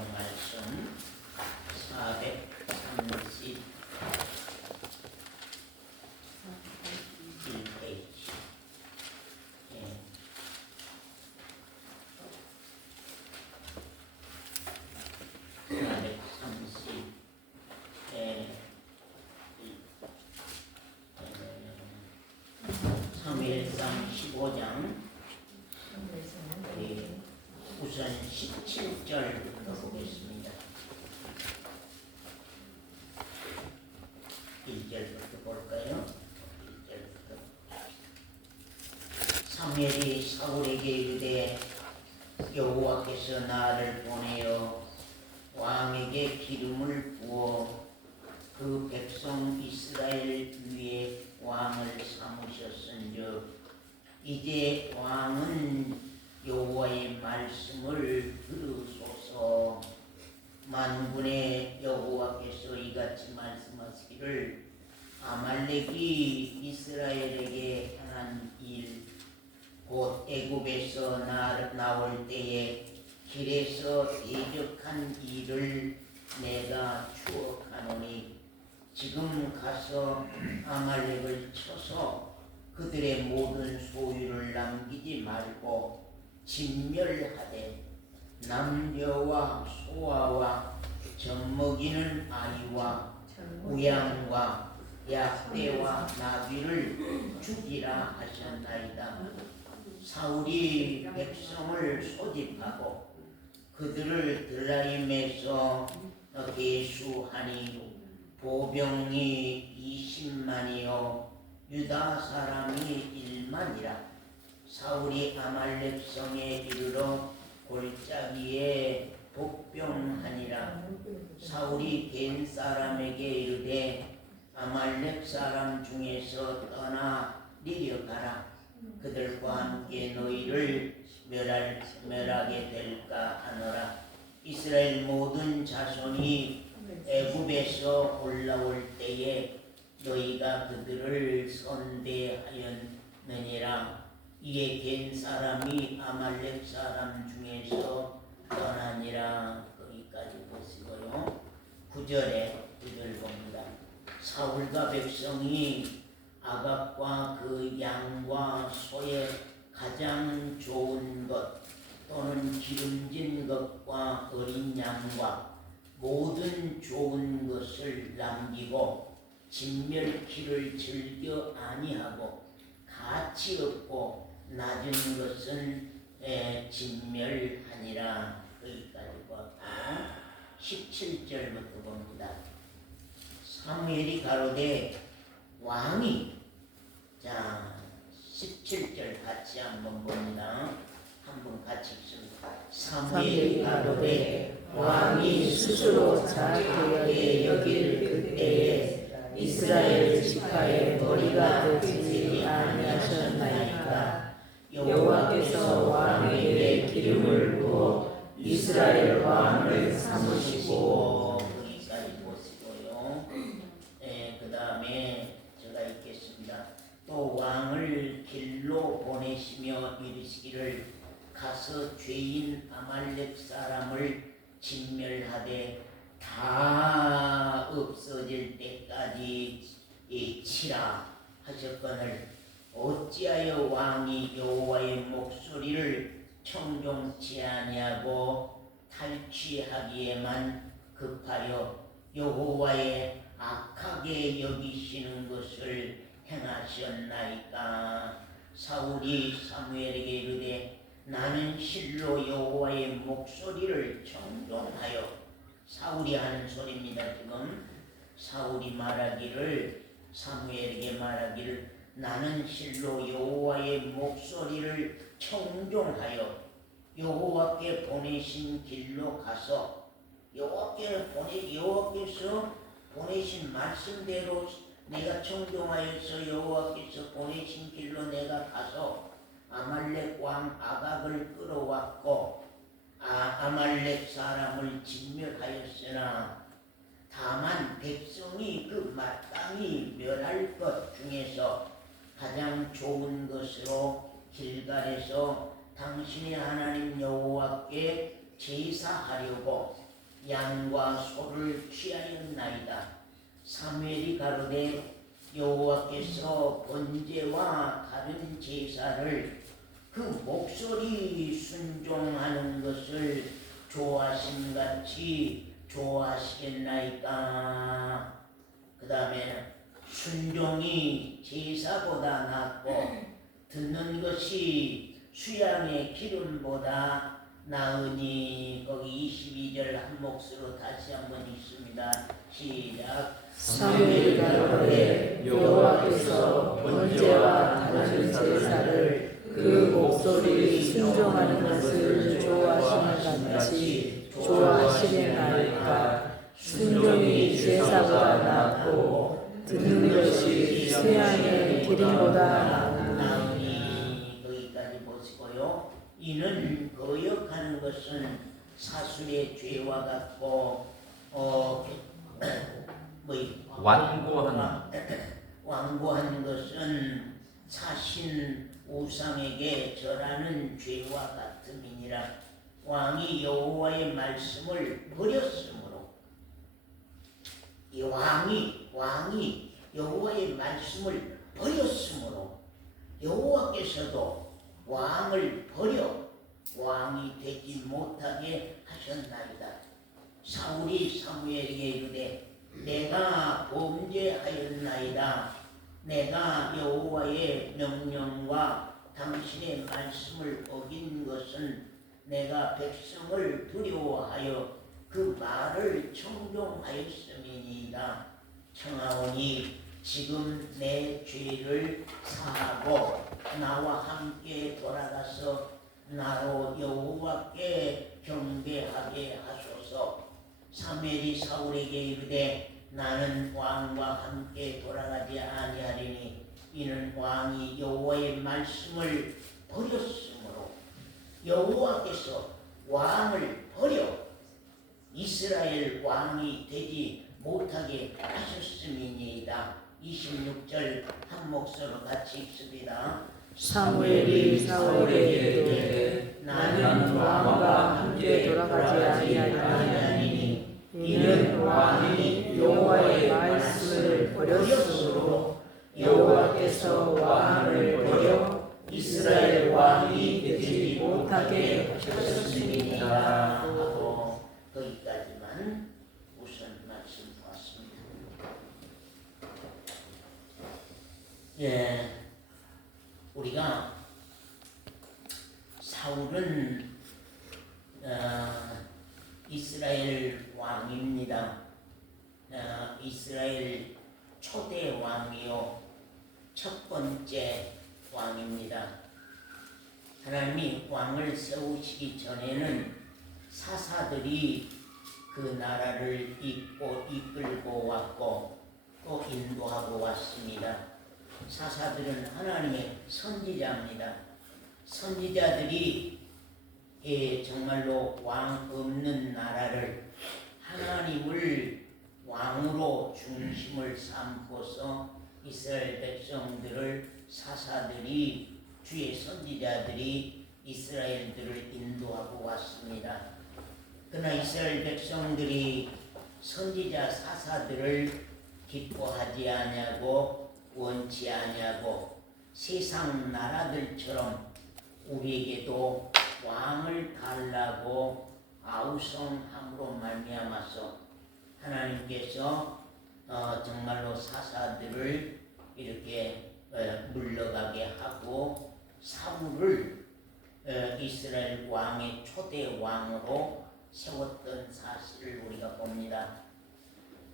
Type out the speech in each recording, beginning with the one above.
성경 말씀 431페이지. 사무엘상 15장 우선 17절부터 보겠습니다. 1절부터 볼까요? 1절부터. 사무엘이 사울에게 이르되 여호와께서 나를 보내어 왕에게 기름을 부어 그 백성 이스라엘 위에 왕을 삼으셨은즉 이제 왕은 여호와의 말씀을 들으소서. 만군의 여호와께서 이같이 말씀하시기를 아말렉이 이스라엘에게 행한 일 곧 애굽에서 나올 때에 길에서 대적한 일을 내가 추억하노니 지금 가서 아말렉을 쳐서 그들의 모든 소유를 남기지 말고 진멸하되 남녀와 소아와 젖먹이는 아이와 우양과 약대와 나귀를 죽이라 하셨나이다. 사울이 백성을 소집하고 그들을 드라임에서 계수하니 보병이 20만이요 유다 사람이 1만이라. 사울이 아말렉 성에 이르러 골짜기에 복병하니라. 사울이 겐 사람에게 이르되 아말렉 사람 중에서 떠나 내려가라. 그들과 함께 너희를 멸하게 될까 하노라. 이스라엘 모든 자손이 애굽에서 올라올 때에 너희가 그들을 선대하였느니라. 이에 겐 사람이 아말렉 사람 중에서 떠나니라. 거기까지 보시고요. 9절 봅니다. 사울과 백성이 아각과 그 양과 소의 가장 좋은 것 또는 기름진 것과 어린 양과 모든 좋은 것을 남기고 진멸키를 즐겨 아니하고 가치 없고 낮은 것은 진멸하니라. 여기까지 봤고 17절부터 봅니다. 사무엘이 가로되 왕이 17절 같이 한번 봅니다. 한번 같이 읽습니다. 사무엘이 가로되 왕이 스스로 자기에게 여길 그때에 이스라엘 지파의 머리가 되지 아니하셨나이까. 여호와께서 왕에게 기름을 부어 이스라엘 왕을 삼으시고. 여기까지 보시고요. 그 다음에 제가 읽겠습니다. 또 왕을 길로 보내시며 이르시기를 가서 죄인 아말렉 사람을 진멸하되 다 없어질 때까지 치라 하셨거늘 어찌하여 왕이 여호와의 목소리를 청종치 아니하고 탈취하기에만 급하여 여호와의 악하게 여기시는 것을 행하셨나이까. 사울이 사무엘에게 이르되 나는 실로 여호와의 목소리를 청종하여. 사울이 하는 소리입니다. 지금 사울이 말하기를 사무엘에게 말하기를 나는 실로 여호와의 목소리를 청종하여 여호와께 보내신 길로 가서 여호와께서 보내신 말씀대로 내가 청종하여서 여호와께서 보내신 길로 내가 가서 아말렉 왕 아각을 끌어왔고 아말렉 사람을 진멸하였으나 다만 백성이 그 마땅히 멸할 것 중에서 가장 좋은 것으로 길갈에서 당신의 하나님 여호와께 제사하려고 양과 소를 취하였나이다. 사무엘이 가로되 여호와께서 번제와 다른 제사를 그 목소리 순종하는 것을 좋아하심같이 좋아하시겠나이까. 그 다음에 순종이 제사보다 낫고 듣는 것이 수양의 기름보다 나으니. 거기 22절 한 몫으로 다시 한번 읽습니다. 시작. 사무엘이 가로되 여호와께서 번제와 다른 제사를 그 목소리 순종하는 것을 좋아하시는 같이 좋아하시겠나이까. 순종이 제사보다 낫고 듣는 것이 수양의 기름보다 나으니. 거기까지 보시고요. 이는 거역하는 것은 사수의 죄와 같고 완고한 것은 사신 우상에게 절하는 죄와 같음이니라. 왕이 여호와의 말씀을 버렸으므로, 이 왕이 여호와의 말씀을 버렸으므로 여호와께서도 왕을 버려 왕이 되지 못하게 하셨나이다. 사울이 사무엘에게 이르되 내가 범죄하였나이다. 내가 여호와의 명령과 당신의 말씀을 어긴 것은 내가 백성을 두려워하여 그 말을 청종하였음이니이다. 청하오니 지금 내 죄를 사하고 나와 함께 돌아가서 나로 여호와께 경배하게 하소서. 사무엘이 사울에게 이르되 나는 왕과 함께 돌아가지 아니하리니 이는 왕이 여호와의 말씀을 버렸으므로 여호와께서 왕을 버려 이스라엘 왕이 되지 못하게 하셨음이니이다. 26절 한 목소리로 같이 읽습니다. 사무엘이 사울에게 이르되 나는 왕과 함께 돌아가지 아니하리니 이는 왕이 여호와의 말씀을 버렸으므로 여호와께서 왕을 버려 이스라엘 왕이 되지 못하게 하셨습니다. 하고 거기까지만 우선 말씀 보았습니다. 예, 우리가 사울은 이스라엘 왕입니다. 이스라엘 초대 왕이요 첫 번째 왕입니다. 하나님이 왕을 세우시기 전에는 사사들이 그 나라를 이끌고 왔고 또 인도하고 왔습니다. 사사들은 하나님의 선지자입니다. 선지자들이 정말로 왕 없는 나라를 하나님을 왕으로 중심을 삼고서 이스라엘 백성들을 사사들이 주의 선지자들이 이스라엘들을 인도하고 왔습니다. 그러나 이스라엘 백성들이 선지자 사사들을 기뻐하지 아니하고 원치 아니하고 세상 나라들처럼 우리에게도 왕을 달라고 아우성함으로 말미암아서 하나님께서 정말로 사사들을 이렇게 물러가게 하고 사울을 이스라엘 왕의 초대 왕으로 세웠던 사실을 우리가 봅니다.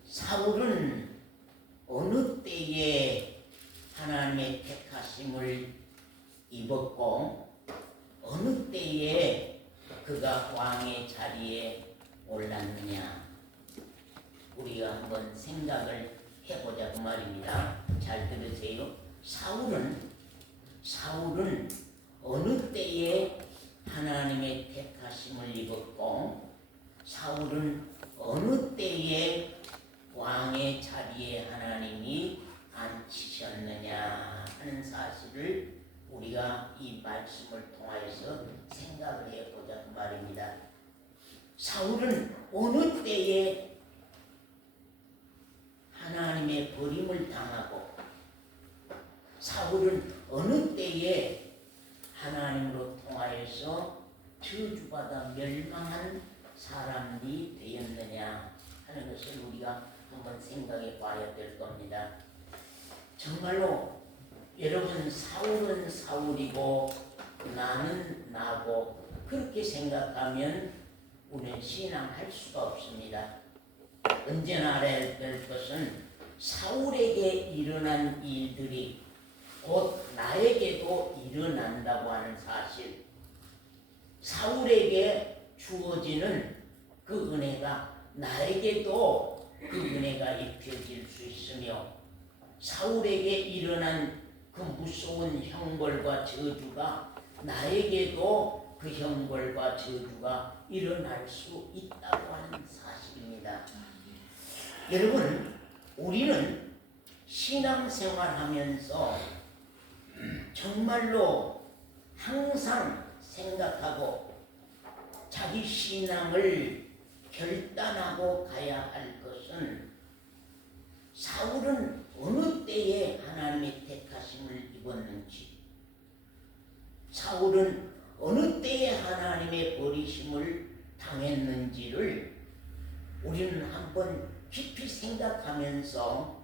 사울은 어느 때에 하나님의 택하심을 입었고 어느 때에 그가 왕의 자리에 올랐느냐, 우리가 한번 생각을 해보자고 말입니다. 잘 들으세요. 사울은 어느 때에 하나님의 택하심을 입었고 사울은 어느 때에 왕의 자리에 하나님이 앉히셨느냐 하는 사실을 우리가 이 말씀을 통하여서 생각을 해보자고 말입니다. 사울은 어느 때에 하나님의 버림을 당하고 사울은 어느 때에 하나님으로 통하여서 저주받아 멸망한 사람이 되었느냐 하는 것을 우리가 한번 생각해 봐야 될 겁니다. 정말로 여러분, 사울은 사울이고 나는 나고 그렇게 생각하면 우리는 신앙할 수가 없습니다. 언제나 알아야 될 것은 사울에게 일어난 일들이 곧 나에게도 일어난다고 하는 사실. 사울에게 주어지는 그 은혜가 나에게도 그 은혜가 입혀질 수 있으며, 사울에게 일어난 그 무서운 형벌과 저주가 나에게도 그 형벌과 저주가 일어날 수 있다고 하는 사실입니다. 여러분, 우리는 신앙생활하면서 정말로 항상 생각하고 자기 신앙을 결단하고 가야 할 것은, 사울은 어느 때에 하나님의 택하심을 입었는지, 사울은 어느 때에 하나님의 버리심을 당했는지를 우리는 한번 깊이 생각하면서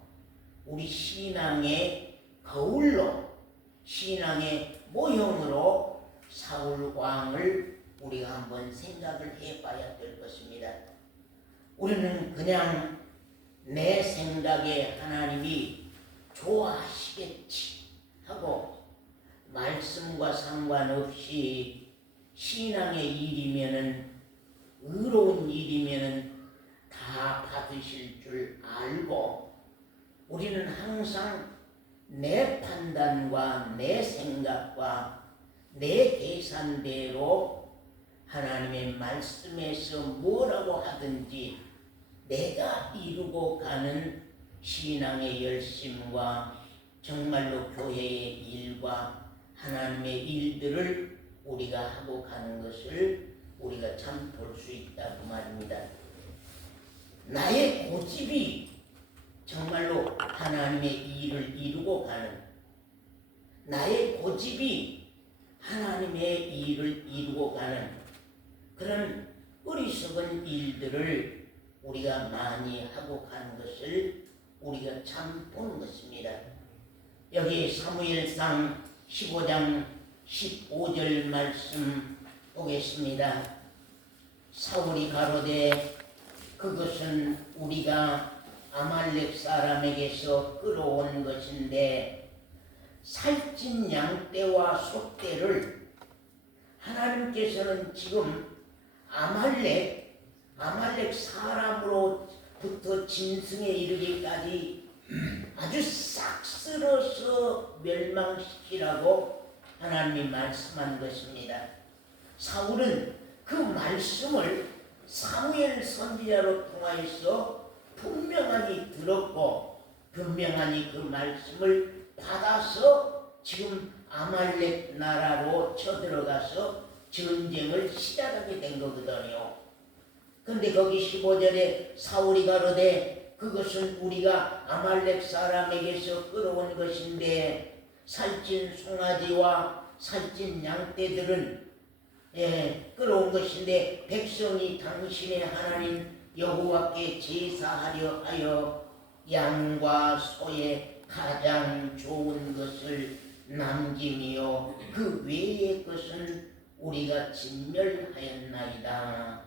우리 신앙의 거울로, 신앙의 모형으로 사울 왕을 우리가 한번 생각을 해봐야 될 것입니다. 우리는 그냥 내 생각에 하나님이 좋아하시겠지 하고 말씀과 상관없이 신앙의 일이면은, 의로운 일이면은 다 받으실 줄 알고, 우리는 항상 내 판단과 내 생각과 내 계산대로 하나님의 말씀에서 뭐라고 하든지 내가 이루고 가는 신앙의 열심과 정말로 교회의 일과 하나님의 일들을 우리가 하고 가는 것을 우리가 참 볼 수 있다 그 말입니다. 나의 고집이 정말로 하나님의 일을 이루고 가는, 나의 고집이 하나님의 일을 이루고 가는 그런 어리석은 일들을 우리가 많이 하고 가는 것을 우리가 참 보는 것입니다. 여기 사무엘상 15장 15절 말씀 보겠습니다. 사울이 가로되 그것은 우리가 아말렉 사람에게서 끌어온 것인데, 살찐 양떼와 소떼를 하나님께서는 지금 아말렉 사람으로부터 짐승에 이르기까지 아주 싹 쓸어서 멸망시키라고 하나님이 말씀한 것입니다. 사울은 그 말씀을 사무엘 선지자로 통하여서 분명하니 들었고, 분명하니 그 말씀을 받아서 지금 아말렉 나라로 쳐들어가서 전쟁을 시작하게 된 거거든요. 근데 거기 15절에 사울이 가로되 그것은 우리가 아말렉 사람에게서 끌어온 것인데, 살찐 송아지와 살찐 양떼들은 끌어온 것인데, 백성이 당신의 하나님 여호와께 제사하려 하여 양과 소의 가장 좋은 것을 남김이요 그 외의 것은 우리가 진멸하였나이다.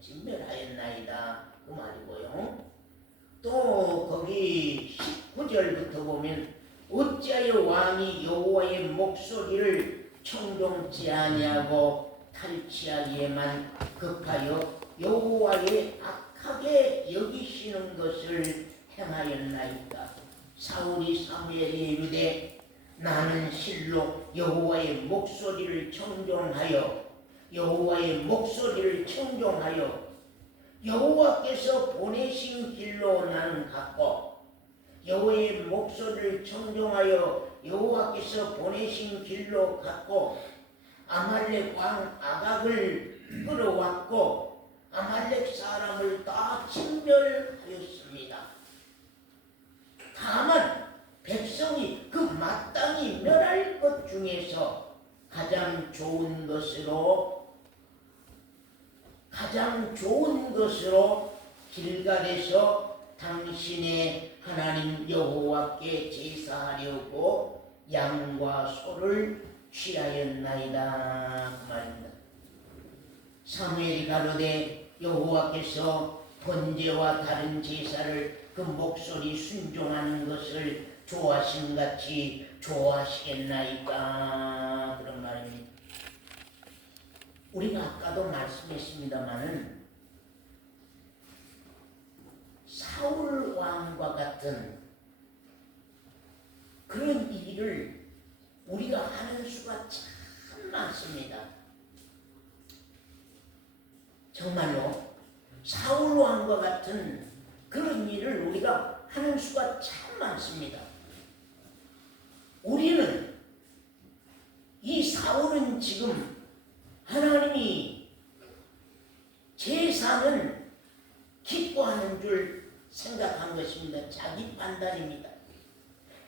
진멸하였나이다 그 말이고요. 또 거기 19절부터 보면 어찌하여 왕이 여호와의 목소리를 청종치 아니하고 탈취하기에만 급하여 여호와의 악하게 여기시는 것을 행하였나이까. 사울이 사무엘에 이르되 나는 실로 여호와의 목소리를 청종하여 여호와께서 보내신 길로 나는 갔고, 여호와의 목소리를 청종하여 여호와께서 보내신 길로 갔고, 아말렉 왕 아각을 끌어왔고, 아말렉 사람을 다 진멸하였습니다. 다만 백성이 그 마땅히 멸할 것 중에서 가장 좋은 것으로 길갈에서 당신의 하나님 여호와께 제사하려고 양과 소를 취하였나이다 그 말입니다. 사무엘이 가로되 여호와께서 번제와 다른 제사를 그 목소리 순종하는 것을 좋아하심같이 좋아하시겠나이까 그런 말입니다. 우리가 아까도 말씀했습니다마는 사울 왕과 같은 그런 일을 우리가 하는 수가 참 많습니다. 정말로 사울 왕과 같은 그런 일을 우리가 하는 수가 참 많습니다. 우리는 이 사울은 지금 하나님이 제사는 기뻐하는 줄 생각한 것입니다. 자기 판단입니다.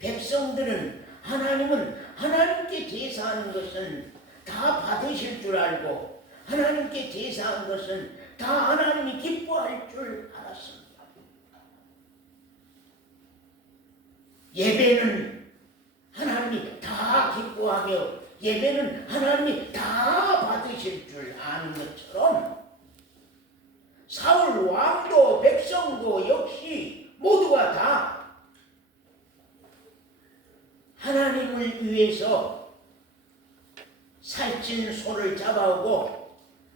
백성들은 하나님은 하나님께 제사하는 것은 다 받으실 줄 알고 하나님께 제사한 것은 다 하나님이 기뻐할 줄 알았습니다. 예배는 하나님이 다 기뻐하며 예배는 하나님이 다 받으실 줄 아는 것처럼 사울 왕도 백성도 역시 모두가 다 하나님을 위해서 살찐 소를 잡아오고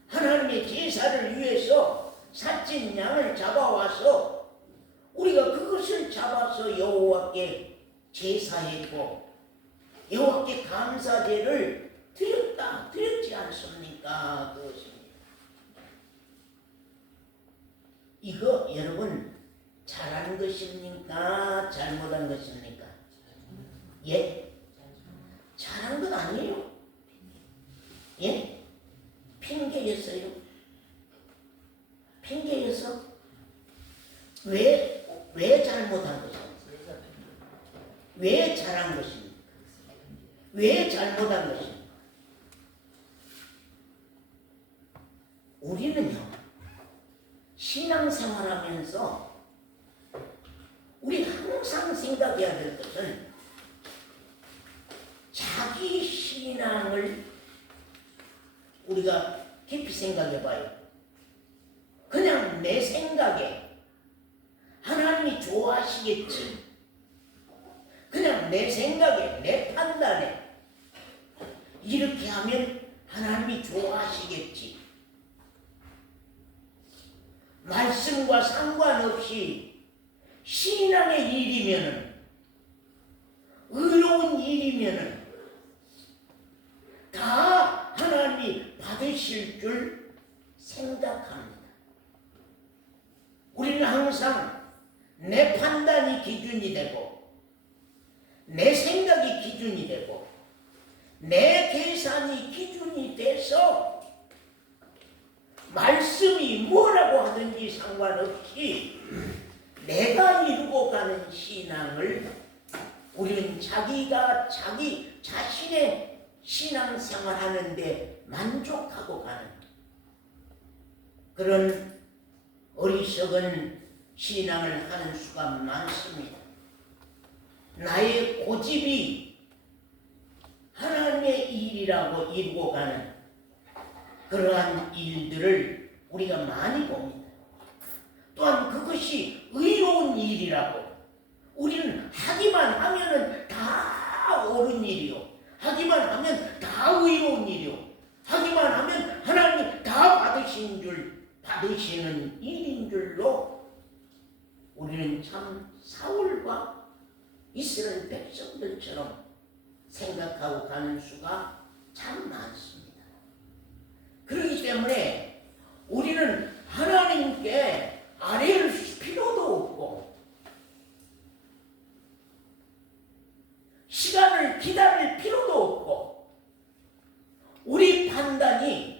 하나님의 제사를 위해서 살찐 양을 잡아와서 우리가 그것을 잡아서 여호와께 제사했고 여호와께 감사제를 드렸지 않습니까? 그것입니다. 이거 여러분 잘한 것입니까? 잘못한 것입니까? 예? 잘한 건 아니에요. 예? 핑계였어요. 핑계여서 왜 잘못한 것입니까? 왜 잘한 것입니까? 왜 잘못한 것입니까? 우리는요 신앙생활하면서 우리 항상 생각해야 될 것은 자기 신앙을 우리가 깊이 생각해 봐요. 그냥 내 생각에 하나님이 좋아하시겠지. 그냥 내 생각에 내 판단에 이렇게 하면 하나님이 좋아하시겠지. 말씀과 상관없이 신앙의 일이면은 의로운 일이면은 다 하나님이 받으실 줄 생각합니다. 우리는 항상 내 판단이 기준이 되고 내 생각이 기준이 되고 내 계산이 기준이 돼서 말씀이 뭐라고 하든지 상관없이 내가 이루고 가는 신앙을 우리는 자기가 자기 자신의 신앙생활 하는데 만족하고 가는 그런 어리석은 신앙을 하는 수가 많습니다. 나의 고집이 하나님의 일이라고 이루고 가는 그러한 일들을 우리가 많이 봅니다. 또한 그것이 의로운 일이라고 우리는 하기만 하면은 다 옳은 일이요. 하기만 하면 다 의로운 일이요. 하기만 하면 하나님이 다 받으시는 일인 줄로 우리는 참 사울과 이스라엘 백성들처럼 생각하고 가는 수가 참 많습니다. 그렇기 때문에 우리는 하나님께 아뢰을 필요도 없고 시간을 기다릴 필요도 없고 우리 판단이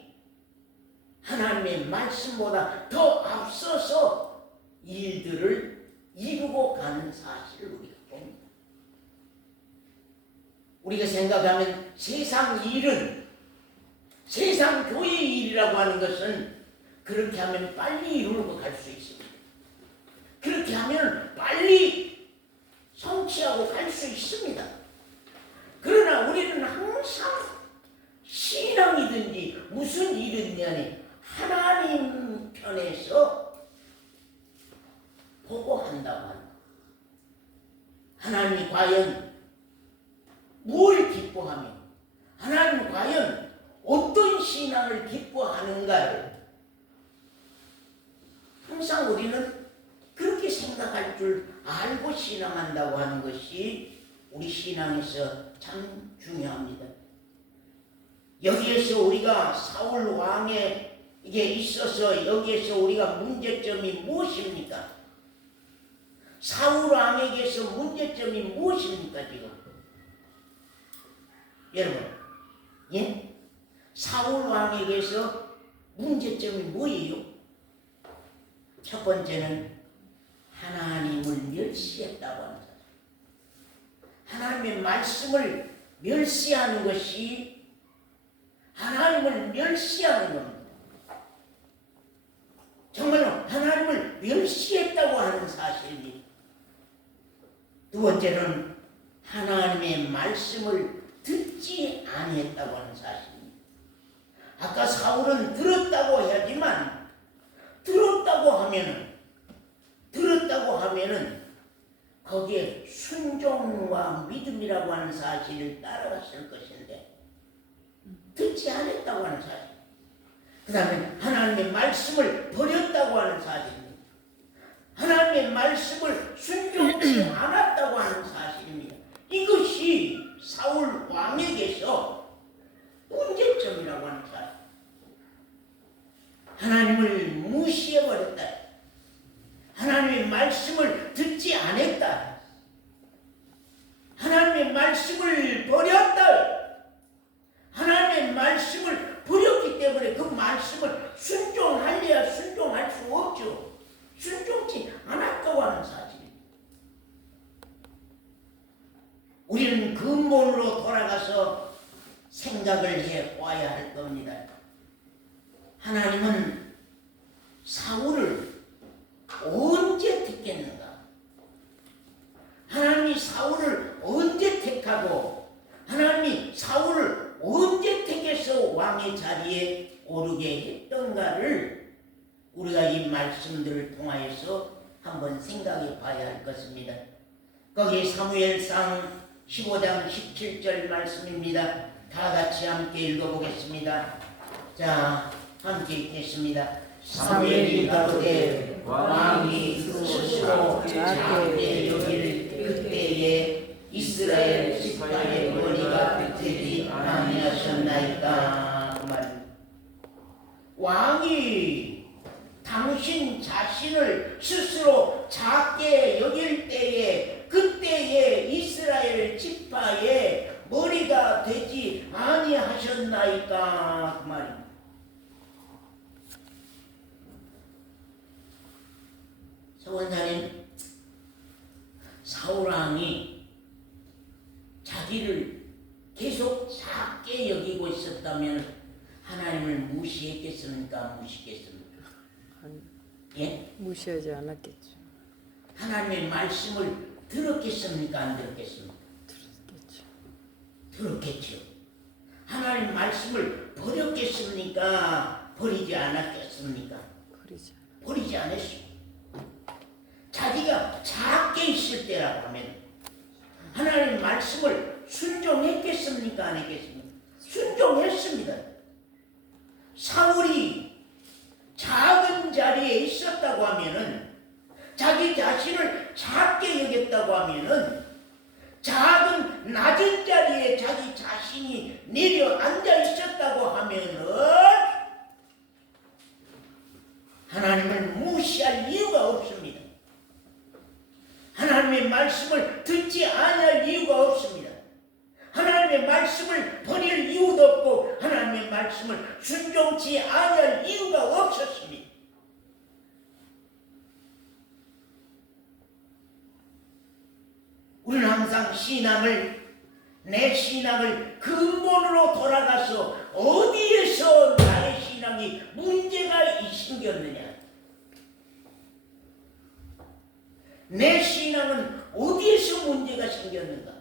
하나님의 말씀보다 더 앞서서 일들을 이루고 가는 사실을 우리가 봅니다. 우리가 생각하면 세상 일은, 세상 교회 일이라고 하는 것은 그렇게 하면 빨리 이루고 갈 수 있습니다. 그렇게 하면 빨리 성취하고 갈 수 있습니다. 그러나 우리는 항상 신앙이든지 무슨 일이든지 하나님 편에서 보고 한다고 합니다. 하나님이 과연 뭘 기뻐하며, 하나님은 과연 어떤 신앙을 기뻐하는가를 항상 우리는 그렇게 생각할 줄 알고 신앙한다고 하는 것이 우리 신앙에서 참 중요합니다. 여기에서 우리가 사울 왕에 이게 있어서 여기에서 우리가 문제점이 무엇입니까? 사울 왕에게서 문제점이 무엇입니까 지금? 여러분, 예? 사울 왕에게서 문제점이 뭐예요? 첫 번째는 하나님을 멸시했다고 하는 거죠. 하나님의 말씀을 멸시하는 것이 하나님을 멸시하는 겁니다. 정말로 하나님을 멸시했다고 하는 사실입니다. 두 번째는 하나님의 말씀을 듣지 아니했다고 하는 사실입니다. 아까 사울은 들었다고 하지만 들었다고 하면은 거기에 순종과 믿음이라고 하는 사실을 따라갔을 것인데 듣지 않았다고 하는 사실. 그 다음에 하나님의 말씀을 버렸다고 하는 사실입니다. 하나님의 말씀을 순종하지 않았다고 하는 사실입니다. 이것이 사울 왕에게서 문제점이라고 하는 사실. 하나님을 무시해버렸다. 하나님의 말씀을 듣지 않았다. 하나님의 말씀을 버렸다. 하나님의 말씀을 버렸기 때문에 그 말씀을 순종할래야 순종할 수 없죠. 순종치 않았다고 하는 사실입니다. 우리는 근본으로 돌아가서 생각을 해봐야 할 겁니다. 하나님은 사울을 언제 택했는가? 하나님이 사울을 언제 택하고 하나님이 사울을 언제 택해서 왕의 자리에 오르게 했던가를 우리가 이 말씀들을 통하여서 한번 생각해 봐야 할 것입니다. 거기 사무엘상 15장 17절 말씀입니다. 다 같이 함께 읽어보겠습니다. 자, 함께 읽겠습니다. 사무엘이 가로되 왕이 스스로 작게 여길 그때에 이스라엘 지파의 머리가 되지 아니하셨나이까. 그 말입니다. 왕이 당신 자신을 스스로 작게 여길 때에 그때에 이스라엘 지파의 머리가 되지 아니하셨나이까. 그 말입니다. 서원사님, 사울왕이 자기를 계속 작게 여기고 있었다면 하나님을 무시했겠습니까? 무시했겠습니까? 예? 무시하지 않았겠죠. 하나님의 말씀을 들었겠습니까? 안 들었겠습니까? 들었겠죠. 하나님 말씀을 버렸겠습니까? 버리지 않았겠습니까? 버리지 않았어요. 자기가 작게 있을 때라고 하면 하나님 말씀을 순종했겠습니까? 안 했겠습니까? 순종했습니다. 사울이 작은 자리에 있었다고 하면은, 자기 자신을 작게 여겼다고 하면은, 작은 낮은 자리에 자기 자신이 내려앉아 있었다고 하면은 하나님을 무시할 이유가 없습니다. 하나님의 말씀을 듣지 않을 이유가 없습니다. 하나님의 말씀을 버릴 이유도 없고 하나님의 말씀을 순종치 아니할 이유가 없었습니다. 우리는 항상 내 신앙을 근본으로 돌아가서 어디에서 나의 신앙이 문제가 생겼느냐, 내 신앙은 어디에서 문제가 생겼는가.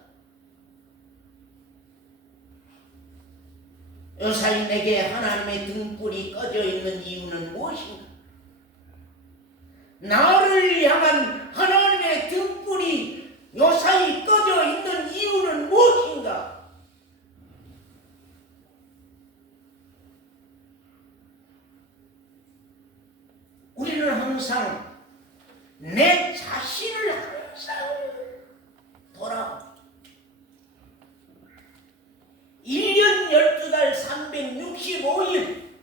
요사이 내게 하나님의 등불이 꺼져 있는 이유는 무엇인가? 나를 향한 하나님의 등불이 요사이 꺼져 있는 이유는 무엇인가? 우리는 항상 내 자신을 항상 돌아봐. 1년 12달 365일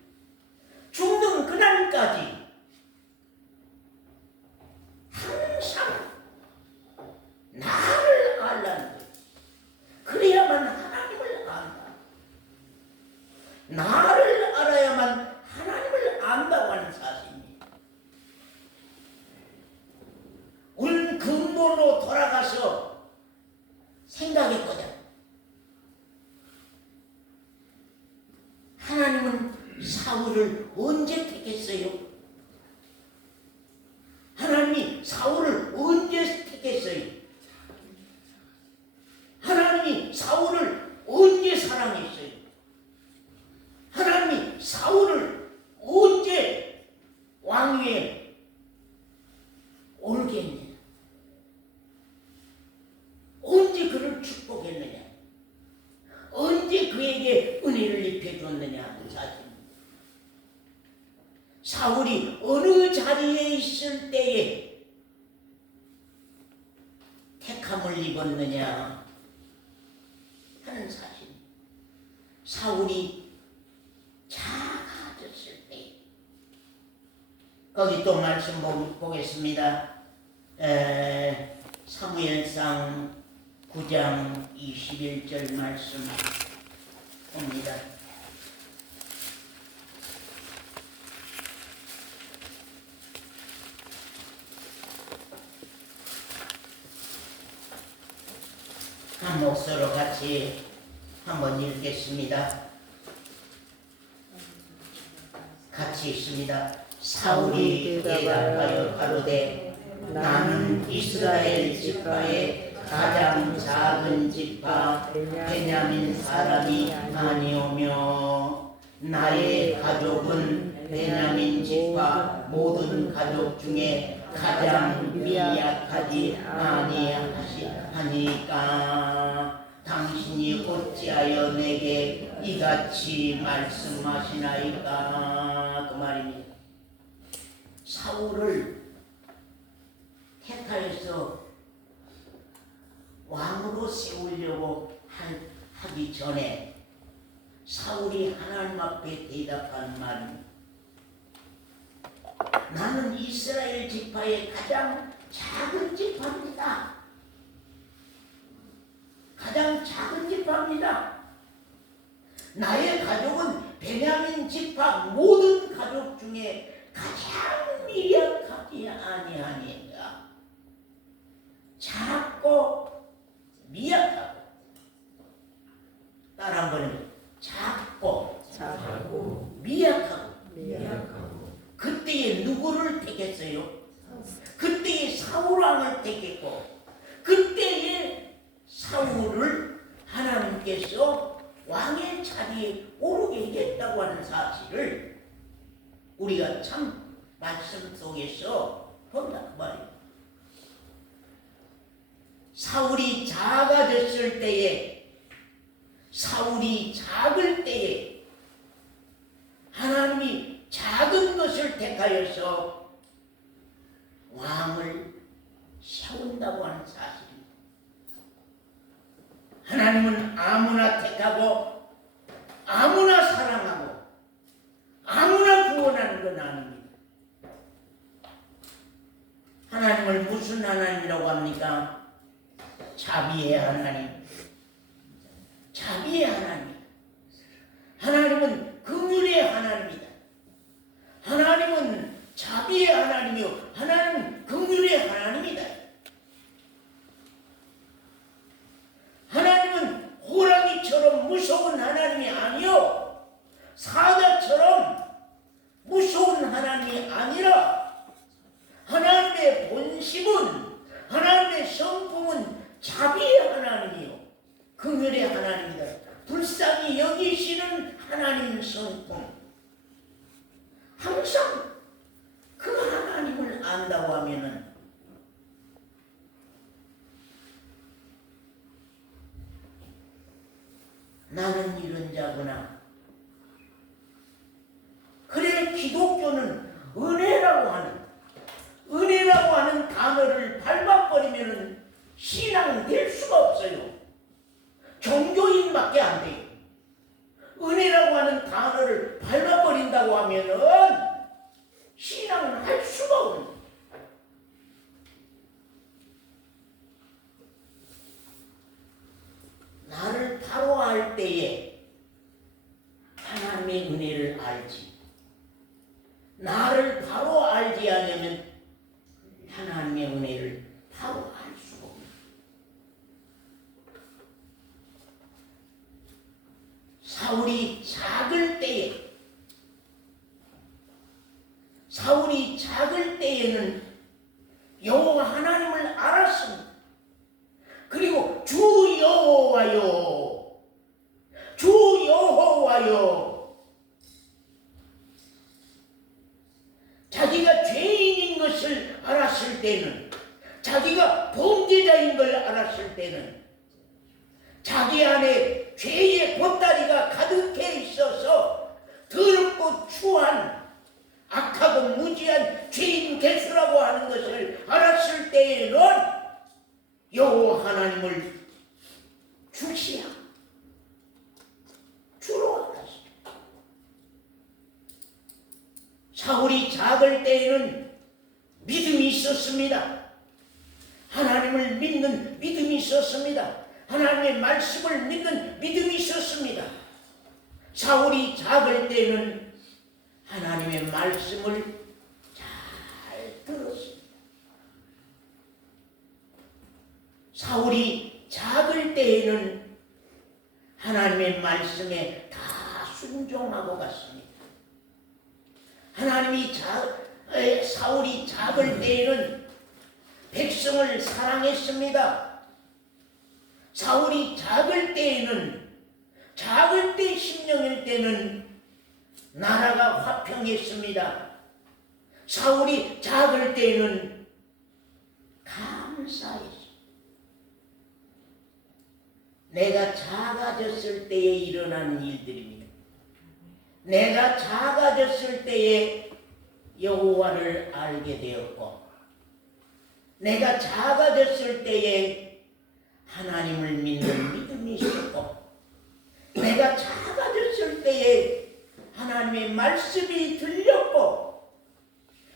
죽는 그날까지 항상 나를 알라는 거예요. 그래야만 하나님을 안다. 나를 알아야만 하나님을 안다고 하는 사실입니다. 우리는 근본으로 돌아가서 생각했거든. 하나님은 사울을 언제 택했어요? 하나님이 사울을 언제 택했어요? 하나님이 사울을 언제 사랑했어요? 하나님이 사울을 언제 왕위에 오르게 했느냐? 언제 그를 축복했느냐? 언제 그에게 은혜를 입혀줬느냐 하는 사실입니다. 사울이 어느 자리에 있을 때에 택함을 입었느냐 하는 사실입니다. 사울이 작아졌을 때, 거기 또 말씀 보겠습니다. 사무엘상 9장 21절 말씀 봅니다. 한 목소리로 같이 한번 읽겠습니다. 같이 있습니다. 사울이 대답하여 가로되 나는 이스라엘 지파의 가장 작은 지파 베냐민 사람이 아니오며 나의 가족은 베냐민 지파 모든 가족 중에 가장 미약하지 아니하니까 당신이 어찌하여 내게 이같이 말씀하시나이까. 그 말입니다. 사울을 택하여서 왕으로 세우려고 하기 전에 사울이 하나님 앞에 대답한 말은 나는 이스라엘 지파의 가장 작은 지파입니다. 가장 작은 지파입니다. 나의 가족은 베냐민 지파 모든 가족 중에 가장 미약하지 아니하니까. 작고 미약하고, 따라 한 번은 작고 미약하고. 그때에 누구를 택했어요? 그때에 사울왕을 택했고, 그때에 사울을 하나님께서 왕의 자리에 오르게 했다고 하는 사실을 우리가 참 말씀 속에서 본다 그 말이에요. 사울이 작아졌을 때에, 사울이 작을 때에 하나님이 작은 것을 택하여서 왕을 세운다고 하는 사실입니다. 하나님은 아무나 택하고 아무나 사랑하고 아무나 구원하는 건 아닙니다. 하나님을 무슨 하나님이라고 합니까? 자비의 하나님. 자비의 하나님이다. 하나님은 긍휼의 하나님이다. 하나님은 자비의 하나님이요 하나님은 긍휼의 하나님이다. 하나님은 호랑이처럼 무서운 하나님이 아니요 사자처럼 무서운 하나님이 아니라 하나님의 본심은 하나님의 성품은 자비의 하나님이요 긍휼의 하나님이다. 불쌍히 여기시는 하나님 성품. 항상 그 하나님을 안다고 하면은 나는 이런 자구나. 그래 기독교는 은혜라고 하는 단어를 밟아버리면은 신앙은 될 수가 없어요. 종교인밖에 안 돼요. 은혜라고 하는 단어를 밟아버린다고 하면은 신앙은 할 수가 없는 거예요. 나를 바로 알 때에 하나님의 은혜를 알지. 나를 바로 알지 않으면 하나님의 은혜를 바로 알 수가 없는 거예요. 사울이 작을 때에는 여호와 하나님을 알았습니다. 그리고 주 여호와여 자기가 죄인인 것을 알았을 때는, 자기가 범죄자인 걸 알았을 때는 자기 안에 죄의 보따리가 가득해 있어서 더럽고 추한 악하고 무지한 죄인 개수라고 하는 것을 알았을 때에는 여호와 하나님을 주로 알았습니다. 사울이 작을 때에는 믿음이 있었습니다. 하나님을 믿는 믿음이 있었습니다. 하나님의 말씀을 믿는 믿음이 있었습니다. 사울이 작을 때는 하나님의 말씀을 잘 들었습니다. 사울이 작을 때에는 하나님의 말씀에 다 순종하고 갔습니다. 사울이 작을 때에는 백성을 사랑했습니다. 사울이 작을 때 심령일 때는 나라가 화평했습니다. 사울이 작을 때는 감사했습니다. 내가 작아졌을 때에 일어나는 일들입니다. 내가 작아졌을 때에 여호와를 알게 되었고, 내가 작아졌을 때에 하나님을 믿는 믿음이 있었고, 내가 작아졌을 때에 하나님의 말씀이 들렸고,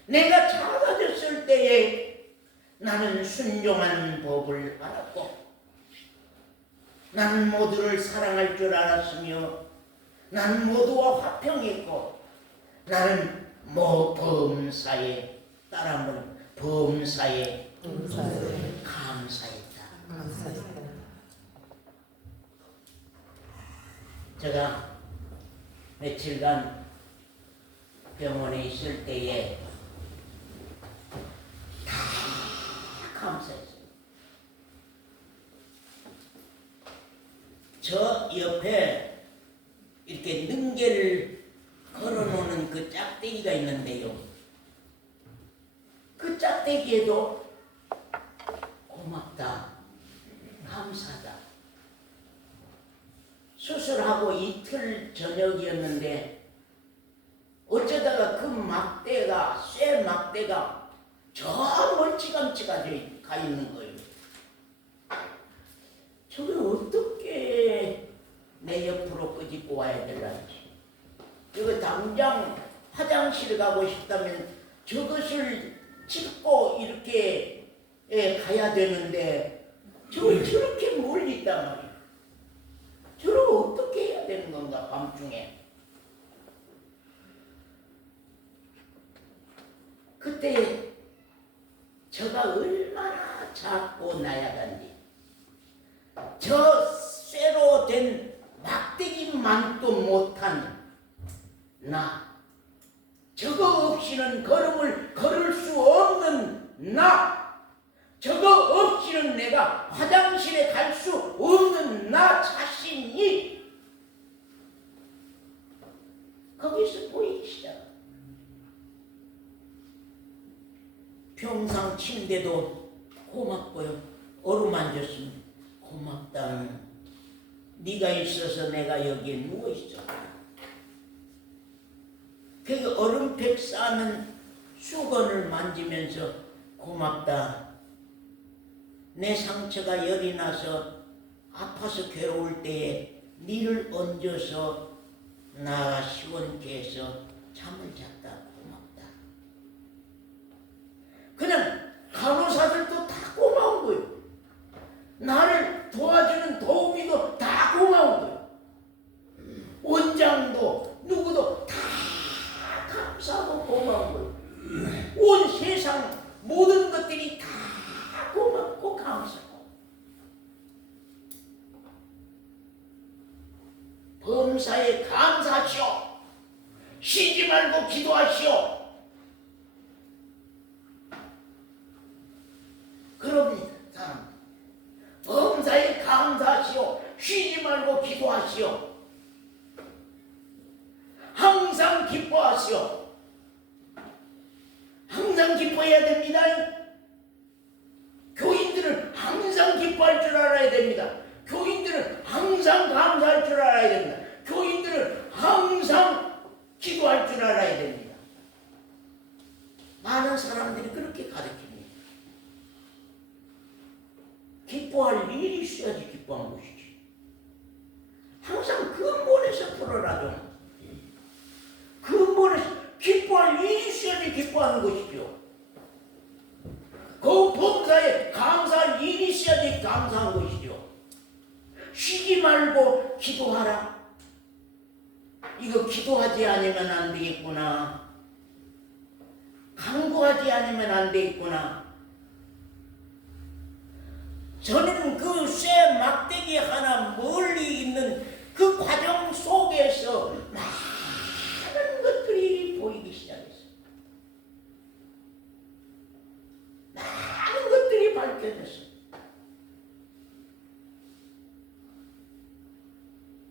내가 작아졌을 때에 나는 순종하는 법을 알았고, 나는 모두를 사랑할 줄 알았으며, 나는 모두와 화평했고, 나는 범사에 따라 한번 범사에 감사했다. 제가 며칠간 병원에 있을 때에 다 감사했어요. 저 옆에 이렇게 능계를 걸어놓는 그 짝대기가 있는데요. 그 짝대기에도 고맙다, 감사다. 수술하고 이틀 저녁이었는데 어쩌다가 그 막대가, 쇠 막대가 저 멀찌감치가 가 있는 거예요. 저게 어떻게 내 옆으로 끄집고 와야 될런지. 이거 당장 화장실 가고 싶다면 저것을 짚고 이렇게 가야 되는데 저걸 저렇게 멀리 있단 말이에요. 저를 어떻게 해야 되는 건가 밤중에. 그때 저가 얼마나 작고 나약한지, 저 쇠로 된 막대기만도 못한 나, 저거 없이는 걸음을 걸을 수 없는 나, 저거 없이는 내가 화장실에 갈 수 없는 나 자신이 거기서 보이기 시작. 평상 침대도 고맙고요. 어루만졌으면 고맙다. 네가 있어서 내가 여기에 누워있어. 그 얼음팩 싸는 수건을 만지면서 고맙다. 내 상처가 열이 나서 아파서 괴로울 때에 니를 얹어서 나가 시원케 해서 잠을 잤다. 고맙다. 그냥 간호사들도 다 고마운 거예요. 나를 도와주는 도우미도 다 고마운 거예요. 원장도 누구도 다 감사하고 고마운 거예요. 온 세상 모든 것들이 다 고맙고 감사하고. 범사에 감사하시오. 쉬지 말고 기도하시오. 그럼 사람 범사에 감사하시오. 쉬지 말고 기도하시오. 항상 기뻐하시오. 항상 기뻐해야 됩니다. 교인들은 항상 기뻐할 줄 알아야 됩니다. 교인들은 항상 감사할 줄 알아야 됩니다. 교인들은 항상 기도할 줄 알아야 됩니다. 많은 사람들이 그렇게 가르칩니다. 기뻐할 일이 있어야지 기뻐한 것이지. 항상 근본에서 풀어라 좀. 근본에서 기뻐할 일이 있어야지 기뻐하는 것이죠. 그 범사에 감사할 일이 있어야지 감사한 것이죠. 쉬지 말고 기도하라. 이거 기도하지 않으면 안 되겠구나. 간구하지 않으면 안 되겠구나. 저는 그 쇠 막대기 하나 멀리 있는 그 과정 속에서 많은 것들이 보이기 시작했어요. 많은 것들이 밝혀졌어요.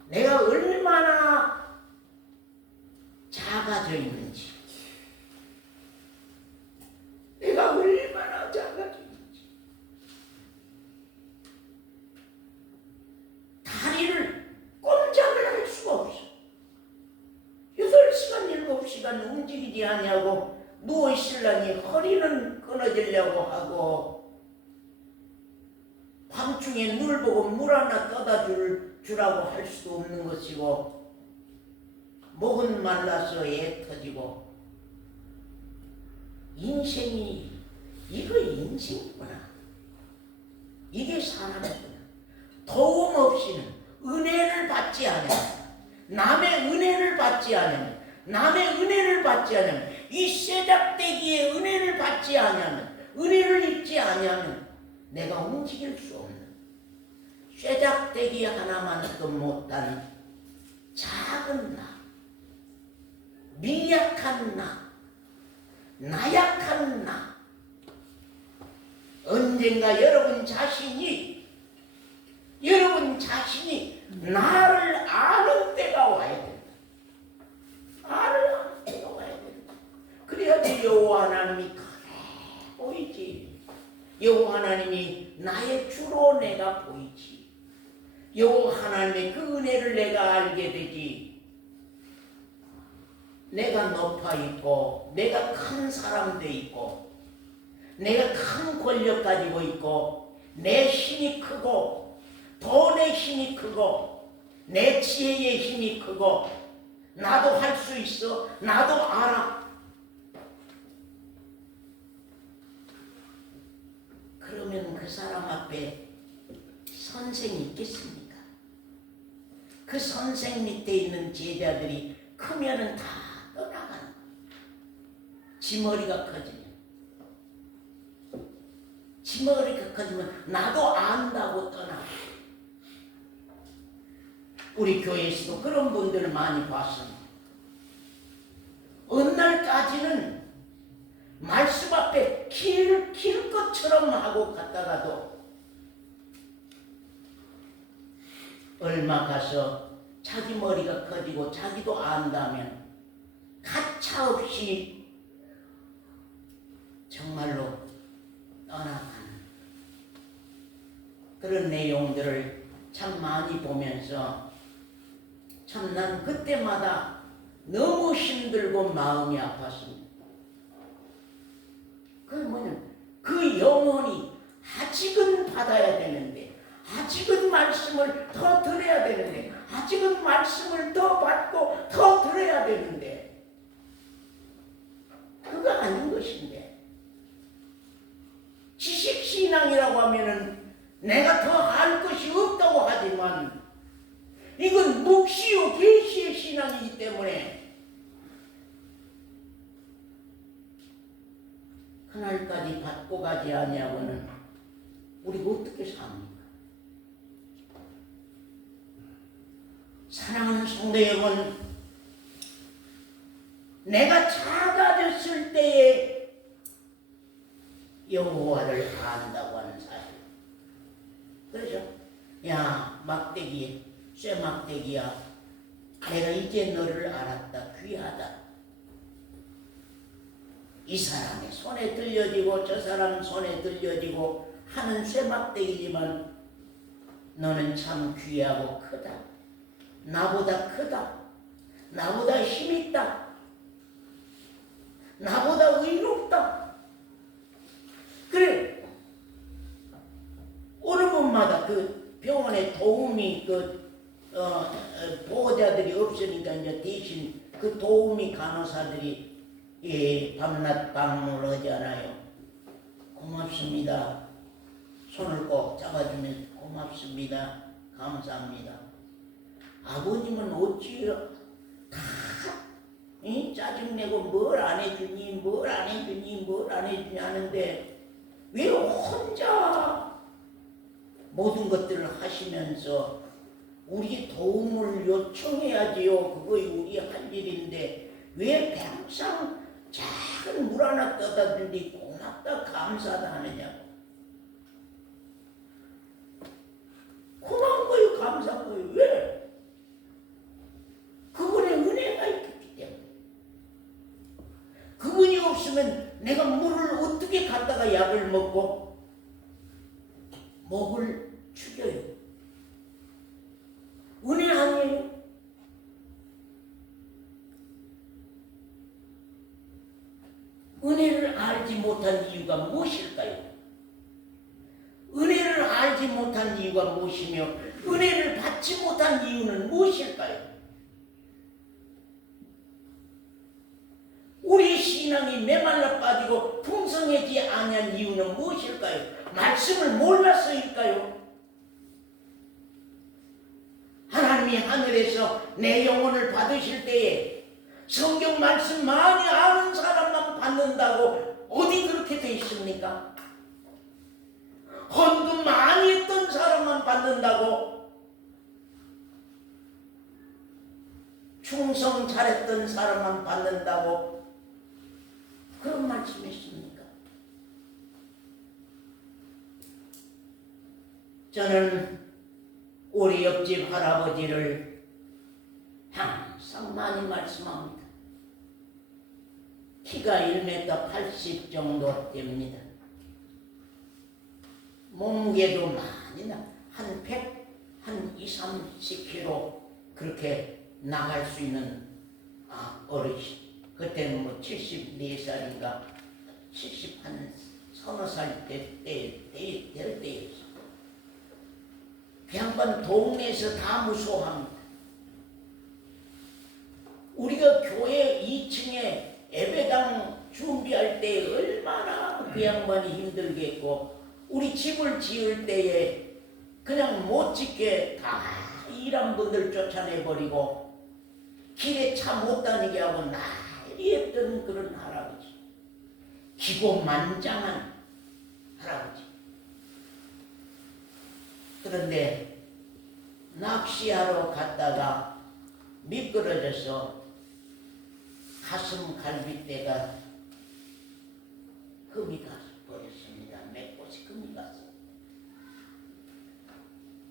내가 얼마나 작아져 있는지, 내가 얼마나 작아져 있는지. 다리를 꼼짝을 할 수가 없어. 8시간 7시간 움직이지 아니하고 누워있으려니 허리는 끊어지려고 하고, 밤중에 눈을 보고 물 하나 떠다 주라고 할 수도 없는 것이고, 목은 말라서 애 터지고. 인생이 이거 인생이구나. 이게 사람이구나. 도움 없이는, 은혜를 받지 않으면, 남의 은혜를 받지 않으면, 남의 은혜를 받지 않으면, 이 쇠작대기의 은혜를 받지 않으면, 은혜를 입지 않으면 내가 움직일 수 없는 쇠작대기 하나만도 못한 작은 나, 미약한 나, 나약한 나. 언젠가 여러분 자신이 나를 아는 때가 와야 된다. 나를 아는 때가 와야 된다. 그래야지 여호와 하나님이 크게 보이지. 여호와 하나님이 나의 주로 내가 보이지. 여호와 하나님의 그 은혜를 내가 알게 되지. 내가 높아 있고, 내가 큰 사람 돼 있고, 내가 큰 권력 가지고 있고, 내 힘이 크고, 돈의 힘이 크고, 내 지혜의 힘이 크고, 나도 할 수 있어. 나도 알아. 그러면 그 사람 앞에 선생이 있겠습니까? 그 선생 밑에 있는 제자들이 크면은 다 떠나가는 거예요. 지 머리가 커지면. 지 머리가 커지면 나도 안다고 떠나. 우리 교회에서도 그런 분들을 많이 봤습니다. 어느 날까지는 말씀 앞에 길 것처럼 하고 갔다가도 얼마 가서 자기 머리가 커지고 자기도 안다면 가차없이 정말로 떠나가는 그런 내용들을 참 많이 보면서 참 난 그때마다 너무 힘들고 마음이 아팠습니다. 그 뭐냐면 그 영혼이 아직은 받아야 되는데, 아직은 말씀을 더 들어야 되는데, 아직은 말씀을 더 받고 더 들어야 되는데, 그거 아닌 것인데, 지식신앙이라고 하면은 내가 더 알 것이 없다고 하지만 이건 묵시요 계시의 신앙이기 때문에 그날까지 받고 가지 아니하고는 우리가 어떻게 삽니까? 사랑하는 성도 여러분, 내가 작아졌을 때에 여호와를 안다고 하는 사실. 그렇죠? 야, 막대기, 쇠막대기야, 내가 이제 너를 알았다. 귀하다. 이 사람의 손에 들려지고 저 사람 손에 들려지고 하는 쇠막대기지만 너는 참 귀하고 크다. 나보다 크다. 나보다 힘있다. 나보다 의롭다. 그래, 어느 분마다 그 병원에 도움이 보호자들이 없으니까 이제 대신 그 도움이 간호사들이 밤낮 방문을 하잖아요. 고맙습니다. 손을 꼭 잡아주면 고맙습니다. 감사합니다. 아버님은 어찌요? 다 짜증내고 뭘 안 해주니 뭘 안 해주니 뭘 안 해주니 하는데 왜 혼자 모든 것들을 하시면서 우리 도움을 요청해야지요. 그거 우리 할 일인데 왜 항상 작은 물 하나 떠다 주니 고맙다 감사다 하느냐고. 고마운 거요 감사한 거요. 왜? 그분의 은혜가 있기 때문에. 그분이 없으면 내가 물을 어떻게 갖다가 약을 먹고 목을 축여요. 은혜 아니에요? 은혜를 알지 못한 이유가 무엇일까요? 은혜를 알지 못한 이유가 무엇이며 은혜를 받지 못한 이유는 무엇일까요? 우리 신앙이 메말라 빠지고 풍성해지지 아니한 이유는 무엇일까요? 말씀을 몰라서일까요? 하나님이 하늘에서 내 영혼을 받으실 때에 성경 말씀 많이 아는 사람만 받는다고 어디 그렇게 돼 있습니까? 헌금 많이 했던 사람만 받는다고, 충성 잘했던 사람만 받는다고 그런 말씀이 있습니까? 저는 우리 옆집 할아버지를 항상 많이 말씀합니다. 키가 1m 80 정도 됩니다. 몸무게도 많이 한 100, 한 20, 30kg 그렇게 나갈 수 있는 어르신. 그때는 뭐 74살인가 70 한 서너 살 될 때였어. 그 양반 동네에서 다 무서워합니다. 우리가 교회 2층에 예배당 준비할 때 얼마나 그 양반이 힘들겠고, 우리 집을 지을 때에 그냥 못 짓게 다 일한 분들 쫓아내버리고 길에 차 못 다니게 하고 난리 했던 그런 할아버지, 기고만장한 할아버지. 그런데 낚시하러 갔다가 미끄러져서 가슴 갈비뼈가 금이 가서 버렸습니다. 몇 곳이 금이 갔어요.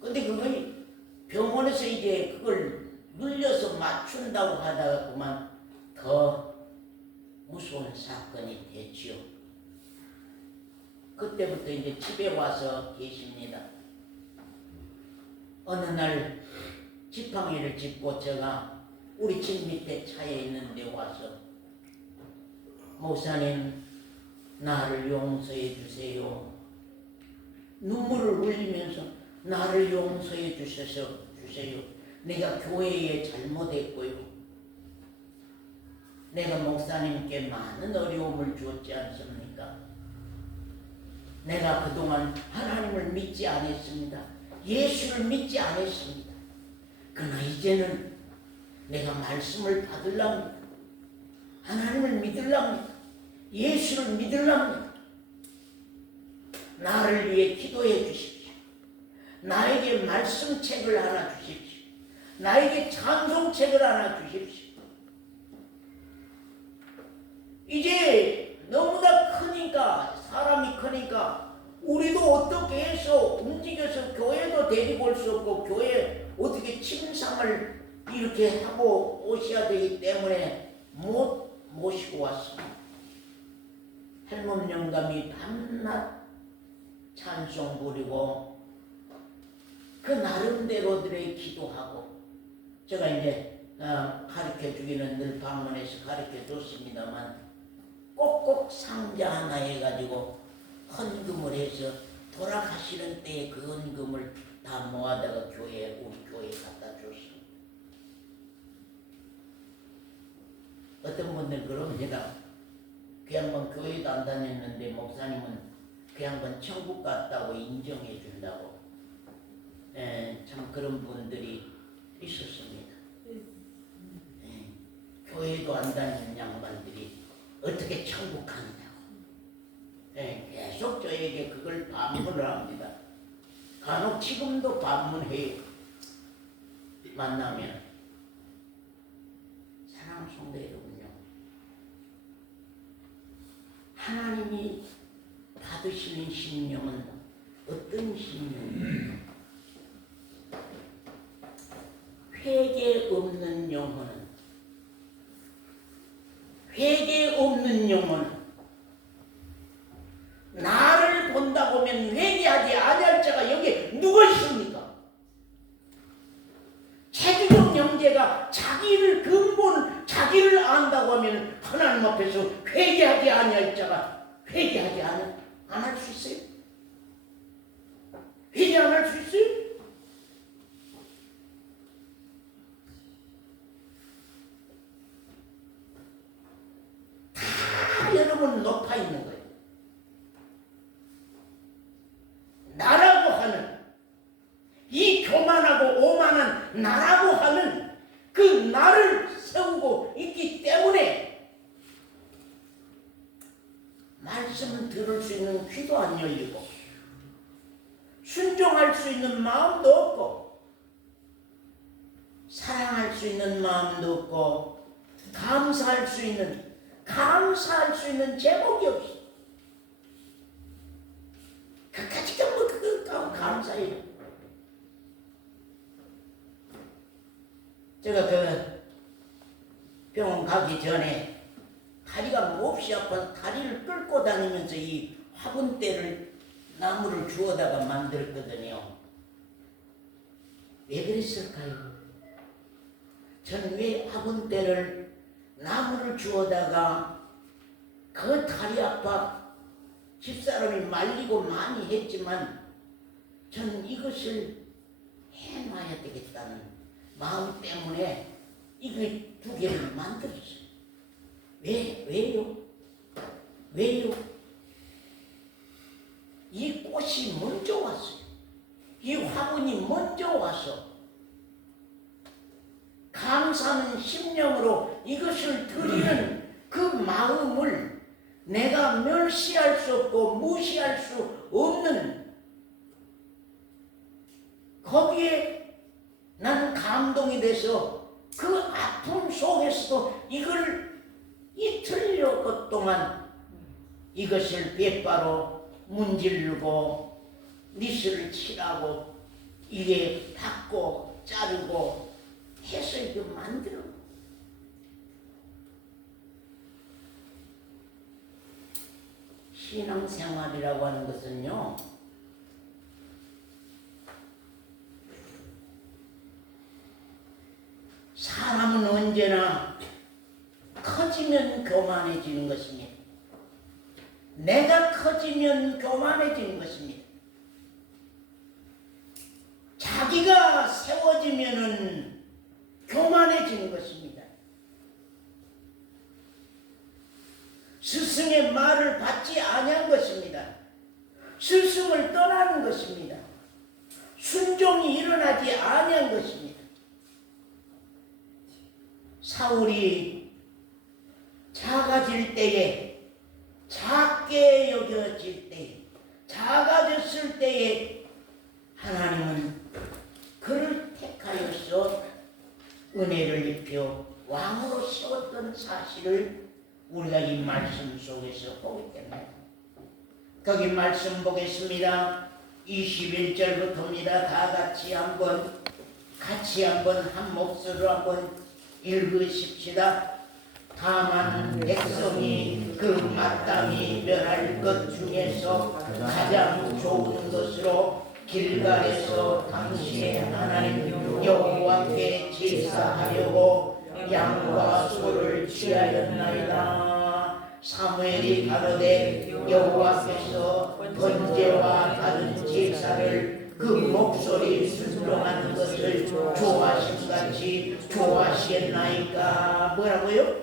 근데 그걸 병원에서 이제 그걸 눌려서 맞춘다고 하다가 그만 더 무서운 사건이 됐지요. 그때부터 이제 집에 와서 계십니다. 어느 날 지팡이를 짚고 제가 우리 집 밑에 차에 있는데 와서 목사님 나를 용서해 주세요. 눈물을 흘리면서 나를 용서해 주세요. 내가 교회에 잘못했고요. 내가 목사님께 많은 어려움을 주었지 않습니까? 내가 그동안 하나님을 믿지 않았습니다. 예수를 믿지 않았습니다. 그러나 이제는 내가 말씀을 받으려합니다. 하나님을 믿으려합니다. 예수를 믿으려합니다. 나를 위해 기도해 주십시오. 나에게 말씀책을 하나 주십시오. 나에게 찬송책을 하나 주십시오. 이제 너무나 크니까, 사람이 크니까 우리도 어떻게 해서 움직여서 교회도 데리고 올 수 없고 교회 어떻게 침상을 이렇게 하고 오셔야 되기 때문에 못 모시고 왔습니다. 할멈 영감이 밤낮 찬송 부리고 그 나름대로들의 기도하고, 제가 이제 가르쳐 주기는 늘 방문해서 가르쳐 줬습니다만 꼭꼭 상자 하나 해가지고 헌금을 해서 돌아가시는 때에 그 헌금을 다 모아다가 우리 교회에 갖다 줬습니다. 어떤 분들은 그럽니다. 그 양반 교회도 안 다녔는데 목사님은 그 양반 천국 갔다고 인정해 준다고. 참 그런 분들이 있었습니다. 교회도 안 다니는 양반들이 어떻게 천국 가느냐고. 계속 저에게 그걸 반문을 합니다. 간혹 지금도 반문해요. 만나면. 사랑하는 성도 여러분요, 하나님이 받으시는 심령은 어떤 심령입니까? 회개 없는 영혼은, 회개 없는 영혼은 나를 본다고 하면 회개하지 아니할 자가 여기 누가 있습니까? 체주적 영제가 자기를 근본, 자기를 안다고 하면 하나님 앞에서 회개하지 아니할 자가 회개하지 안 할 수 있어요? 회개 안 할 수 있어요? 다 여러분 높아 있는 거예요. 나라고 하는, 이 교만하고 오만한 나라고 하는 그 나를 세우고 있기 때문에 말씀을 들을 수 있는 귀도 안 열리고 순종할 수 있는 마음도 없고 사랑할 수 있는 마음도 없고 감사할 수 있는 제목이 없어. 그까지 전부 그거 감사해요. 제가 그 병원 가기 전에 다리가 몹시 아파서 다리를 끌고 다니면서 이 화분대를, 나무를 주워다가 만들었거든요. 왜 그랬을까요? 전 왜 화분대를, 나무를 주워다가 그 다리 아파 집사람이 말리고 많이 했지만 전 이것을 해놔야 되겠다는 마음 때문에 이거 두 개를 만들었어요. 왜요? 이 꽃이 먼저 왔어요. 이 화분이 먼저 와서 이것을 드리는 그 마음을 내가 멸시할 수 없고 무시할 수 없는, 거기에 나는 감동이 돼서 그 아픔 속에서도 이걸 이틀여 동안 이것을 뱃바로 문지르고 니스를 칠하고 이게 닦고 자르고 해서 이거 만들어. 신앙생활이라고 하는 것은요, 사람은 언제나 커지면 교만해지는 것입니다. 내가 커지면 교만해지는 것입니다. 자기가 세워지면은 교만해지는 것입니다. 스승의 말을 받지 아니한 것입니다. 스승을 떠나는 것입니다. 순종이 일어나지 아니한 것입니다. 사울이 작아질 때에, 작게 여겨질 때에, 작아졌을 때에 하나님은 그를 택하여서 은혜를 입혀 왕으로 세웠던 사실을 우리가 이 말씀 속에서 보기 때문에, 거기 말씀 보겠습니다. 21절부터입니다. 다 같이 한번 한 몫으로 한번 읽으십시다. 다만 백성이 그 마땅히 멸할 것 중에서 가장 좋은 것으로 길갈에서 당신의 하나님 여호와께 제사하려고 양과 소를 취하였나이다. 사무엘이 가로되 여호와께서 번제와 다른 제사를 그 목소리 순종하는 것을 좋아하신 같이 좋아하시겠나이까? 뭐라고요?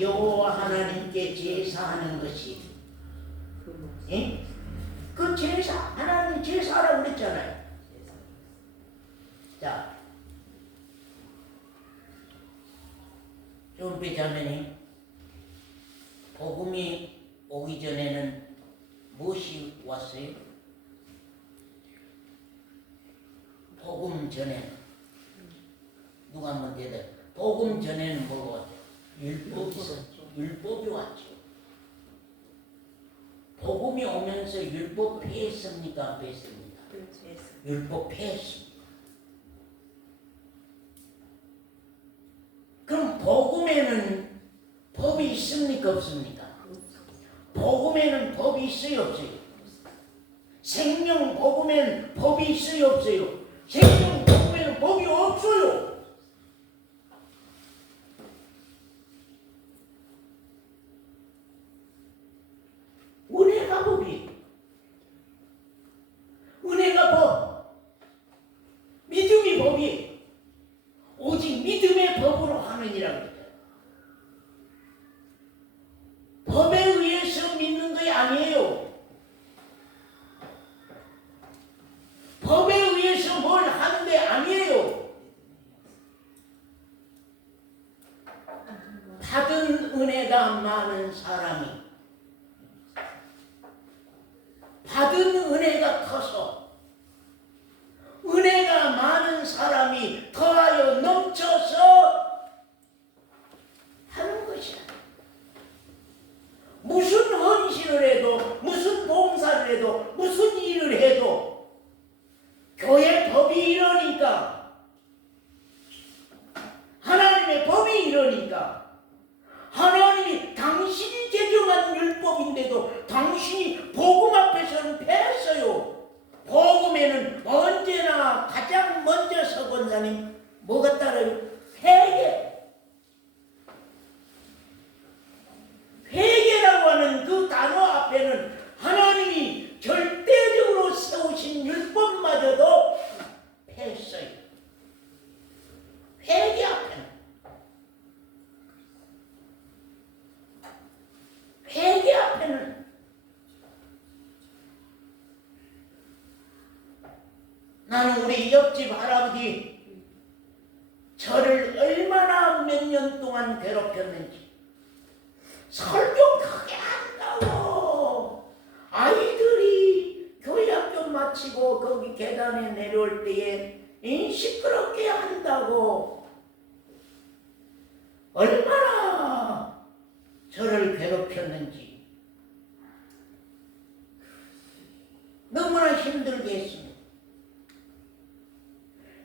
여호와 하나님께 제사하는 것이, 예? 그 제사, 하나님 제사라고 그랬잖아요. 자, 좀 자매님, 복음이 오기 전에는 무엇이 왔어요? 복음 전에는 누가 한번 대답해. 복음 전에는 뭐가 왔죠? 율법이 왔죠. 복음이 오면서 율법 폐했습니까? 안 폐했습니까? 율법 폐했습니다. 그럼 복음에는 법이 있습니까? 없습니까? 복음에는 법이 있어요? 없어요? 생명 복음에는 법이 있어요? 없어요? 생명 복음에는 법이 없어요. 은혜가 법이, 은혜가 법, 믿음이 법이, 오직 믿음의 법으로 하느니라고 그래요. 법에 의해서 믿는 것이 아니에요. 법에 의해서 뭘 하는 게 아니에요. 받은 은혜가 많은 사람이, 받은 은혜가 커서 은혜가 많은 사람이 더하여 넘쳐서 하는 것이야. 무슨 헌신을 해도, 무슨 봉사를 해도, 무슨 일을 해도 교회 법이 이러니까, 하나님의 법이 이러니까, 하나님이 당신이 제정한 율법인데도 당신이 복음 앞에서는 패했어요. 복음에는 언제나 가장 먼저 서본 자님 뭐가 따라요? 회개. 회개라고 하는 그 단어 앞에는 하나님이 절대적으로 세우신 율법마저도 패했어요. 회개 앞에는. 회개 앞에는. 나는 우리 옆집 할아버지 저를 얼마나 몇 년 동안 괴롭혔는지. 설교 크게 한다고 아이들이 교회학교 마치고 거기 계단에 내려올 때에 시끄럽게 한다고 얼마나 저를 괴롭혔는지 너무나 힘들게 했습니다.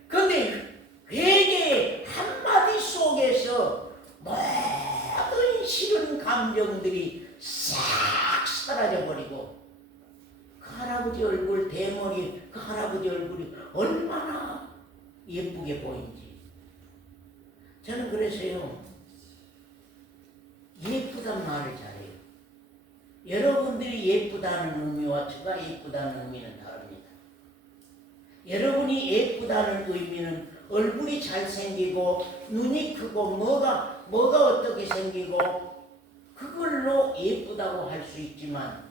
그런데 회개의 한마디 속에서 모든 싫은 감정들이 싹 사라져버리고 그 할아버지 얼굴, 대머리 그 할아버지 얼굴이 얼마나 예쁘게 보인지. 저는 그래서요, 예쁘단 말을 잘해요. 여러분들이 예쁘다는 의미와 제가 예쁘다는 의미는 다릅니다. 여러분이 예쁘다는 의미는 얼굴이 잘생기고 눈이 크고 뭐가 어떻게 생기고 그걸로 예쁘다고 할 수 있지만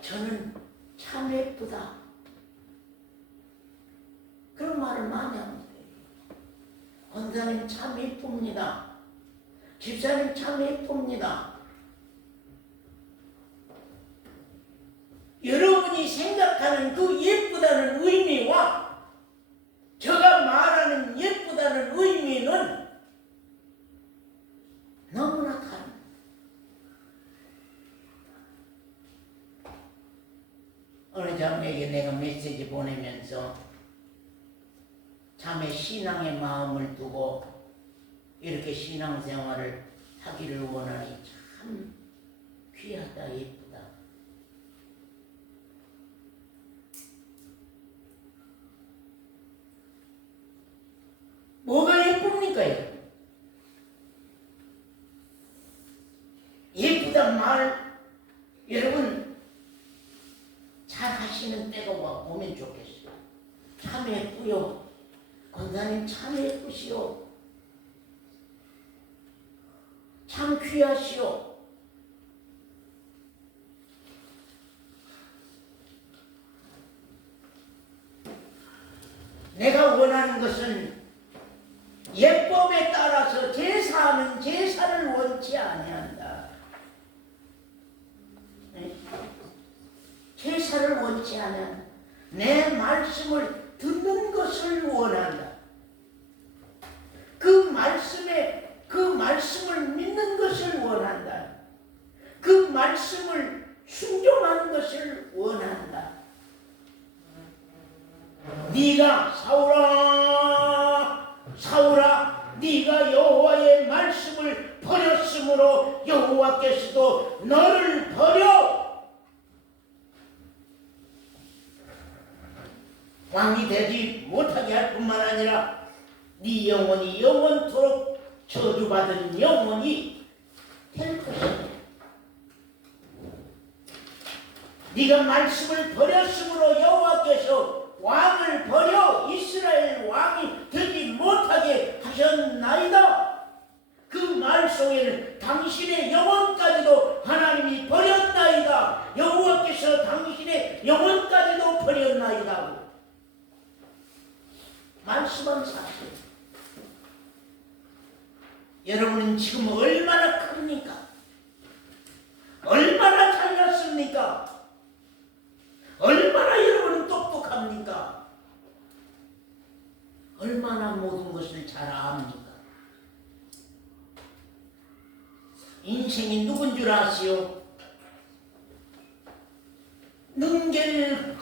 저는 참 예쁘다 그런 말을 많이 합니다. 권사님 참 예쁩니다. 집사님 참 예쁩니다. 여러분이 생각하는 그 예쁘다는 의미와 제가 말하는 예쁘다는 의미는 너무나 다릅니다. 어느 자매에게 내가 메시지 보내면서 자매 신앙의 마음을 두고 이렇게 신앙생활을 하기를 원하니 참 귀하다, 예쁘다. 뭐가 예쁩니까? 예쁘단 말 여러분 잘 하시는 때가 와 보면 좋겠어요. 참 예쁘요. 권사님 참 예쁘시오. 참 귀하시오. 내가 원하는 것은 예법에 따라서 제사하는 제사를 원치 아니한다. 제사를 원치 않아. 내 말씀을 듣는 것을 원한다. 그 말씀을 믿는 것을 원한다. 그 말씀을 순종하는 것을 원한다. 네가 사울아 네가 여호와의 말씀을 버렸으므로 여호와께서도 너를 버려 왕이 되지 못하게 할 뿐만 아니라 네 영혼이 영원토록 저주받은 영혼이 될 것이다. 네가 말씀을 버렸으므로 여호와께서 왕을 버려 이스라엘 왕이 되지 못하게 하셨나이다. 그 말 속에는 당신의 영혼까지도 하나님이 버렸나이다. 여호와께서 당신의 영혼까지도 버렸나이다. 말씀은 사실. 여러분은 지금 얼마나 큽니까? 얼마나 잘났습니까? 얼마나 여러분은 똑똑합니까? 얼마나 모든 것을 잘 압니까? 인생이 누군 줄 아시오? 능계를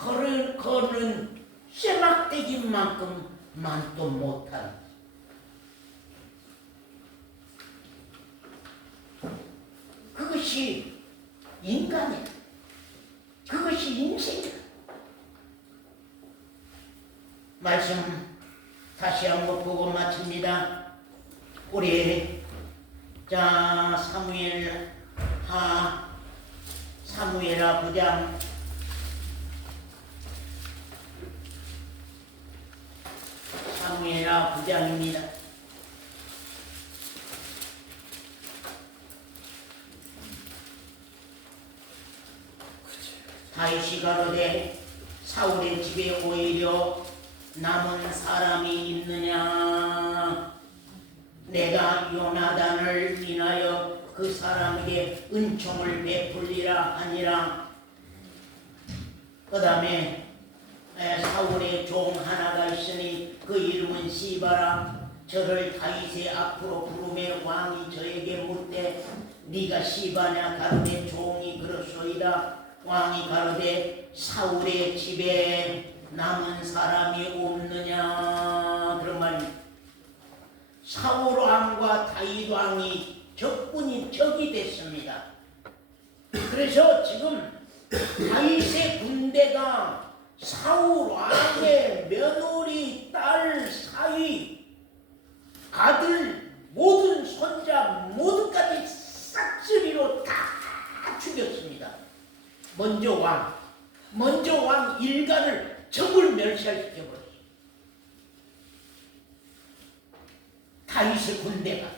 걷는 쇠막대기만큼 만도 못한 그것이 인간이야. 그것이 인생이야. 말씀 다시 한번 보고 마칩니다. 우리 사무엘하 9장 사무엘하 9장입니다. 다윗이 가로되 사울의 집에 오히려 남은 사람이 있느냐? 내가 요나단을 인하여 그 사람에게 은총을 베풀리라 하니라. 그 다음에 사울의 종 하나가 있으니 그 이름은 시바라. 저를 다윗의 앞으로 부르매 왕이 저에게 묻되 네가 시바냐? 가로되 종이 그렇소이다. 왕이 가로되 사울의 집에 남은 사람이 없느냐? 그런 말입니다. 사울 왕과 다윗 왕이 적이 됐습니다. 그래서 지금 다윗의 군대가 사울 왕의 며느리, 딸, 사위, 아들, 모든 손자 모두까지 싹쓸이로 다 죽였습니다. 먼저 왕 일가를 전부 멸살시켜버렸어요. 다윗의 군대가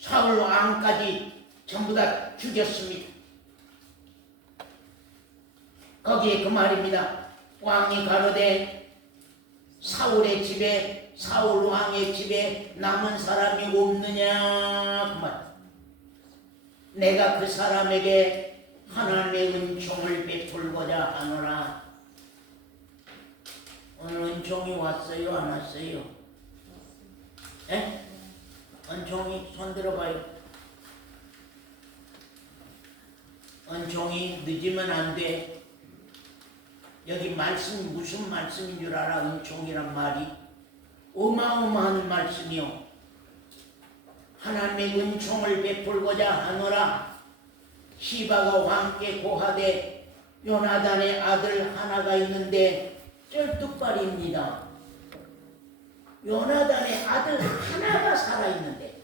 사울 왕까지 전부 다 죽였습니다. 거기에 그 말입니다. 왕이 가로되 사울의 집에, 사울 왕의 집에 남은 사람이 없느냐? 그 말. 내가 그 사람에게 하나님의 은총을 베풀고자 하노라. 오늘 은총이 왔어요? 안 왔어요? 예? 은총이 손 들어봐요. 은총이 늦으면 안 돼. 여기 말씀 무슨 말씀인 줄 알아? 은총이란 말이 어마어마한 말씀이요. 하나님의 은총을 베풀고자 하노라. 시바가 왕께 고하되 요나단의 아들 하나가 있는데 쩔뚝발입니다. 요나단의 아들 하나가 살아있는데,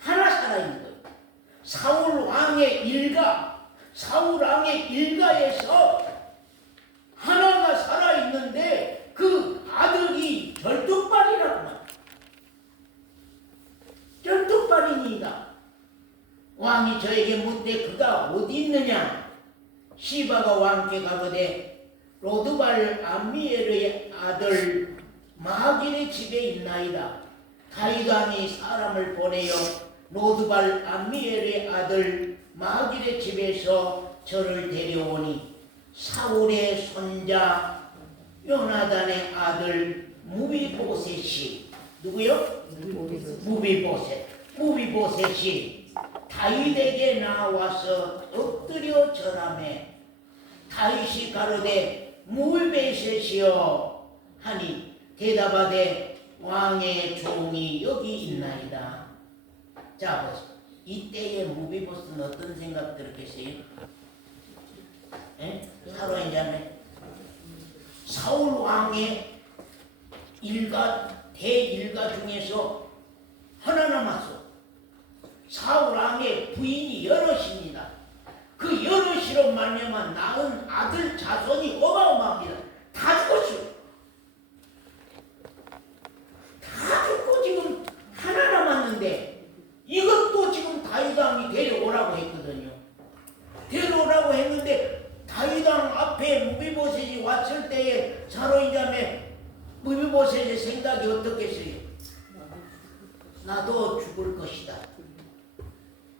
하나 살아있는 거예요. 사울 왕의 일가에서 하나가 살아있는데 그 아들이 절뚝발이라고 말해요. 절뚝발이니이다. 왕이 저에게 묻되 그가 어디 있느냐? 시바가 왕께 가로되 로드발 암미엘의 아들 마길의 집에 있나이다. 다윗 왕이 사람을 보내어 로드발 암미엘의 아들 마길의 집에서 저를 데려오니 사울의 손자 요나단의 아들 무비보셋이 누구요? 무비보셋이 다윗에게 나와서 엎드려 절하매 다윗이 가로되 무비보셋이여 하니 대답하되 왕의 종이 여기 있나이다. 자, 보세요. 이때의 무비보셋은 어떤 생각 들었겠어요? 사로인 자매 사울 왕의 대일가 중에서 하나 남았어. 사울 왕의 부인이 여럿입니다. 그 여럿이로 말미암아 낳은 아들 자손이 어마어마합니다. 다 죽었어요. 다 죽고 지금 하나 남았는데 이것도 지금 다윗 왕이 데려오라고 했거든요. 데려오라고 했는데 다윗 왕 앞에 무비보셋이 왔을 때에 사로인자매 무비보셋의 생각이 어떻겠어요? 나도 죽을 것이다.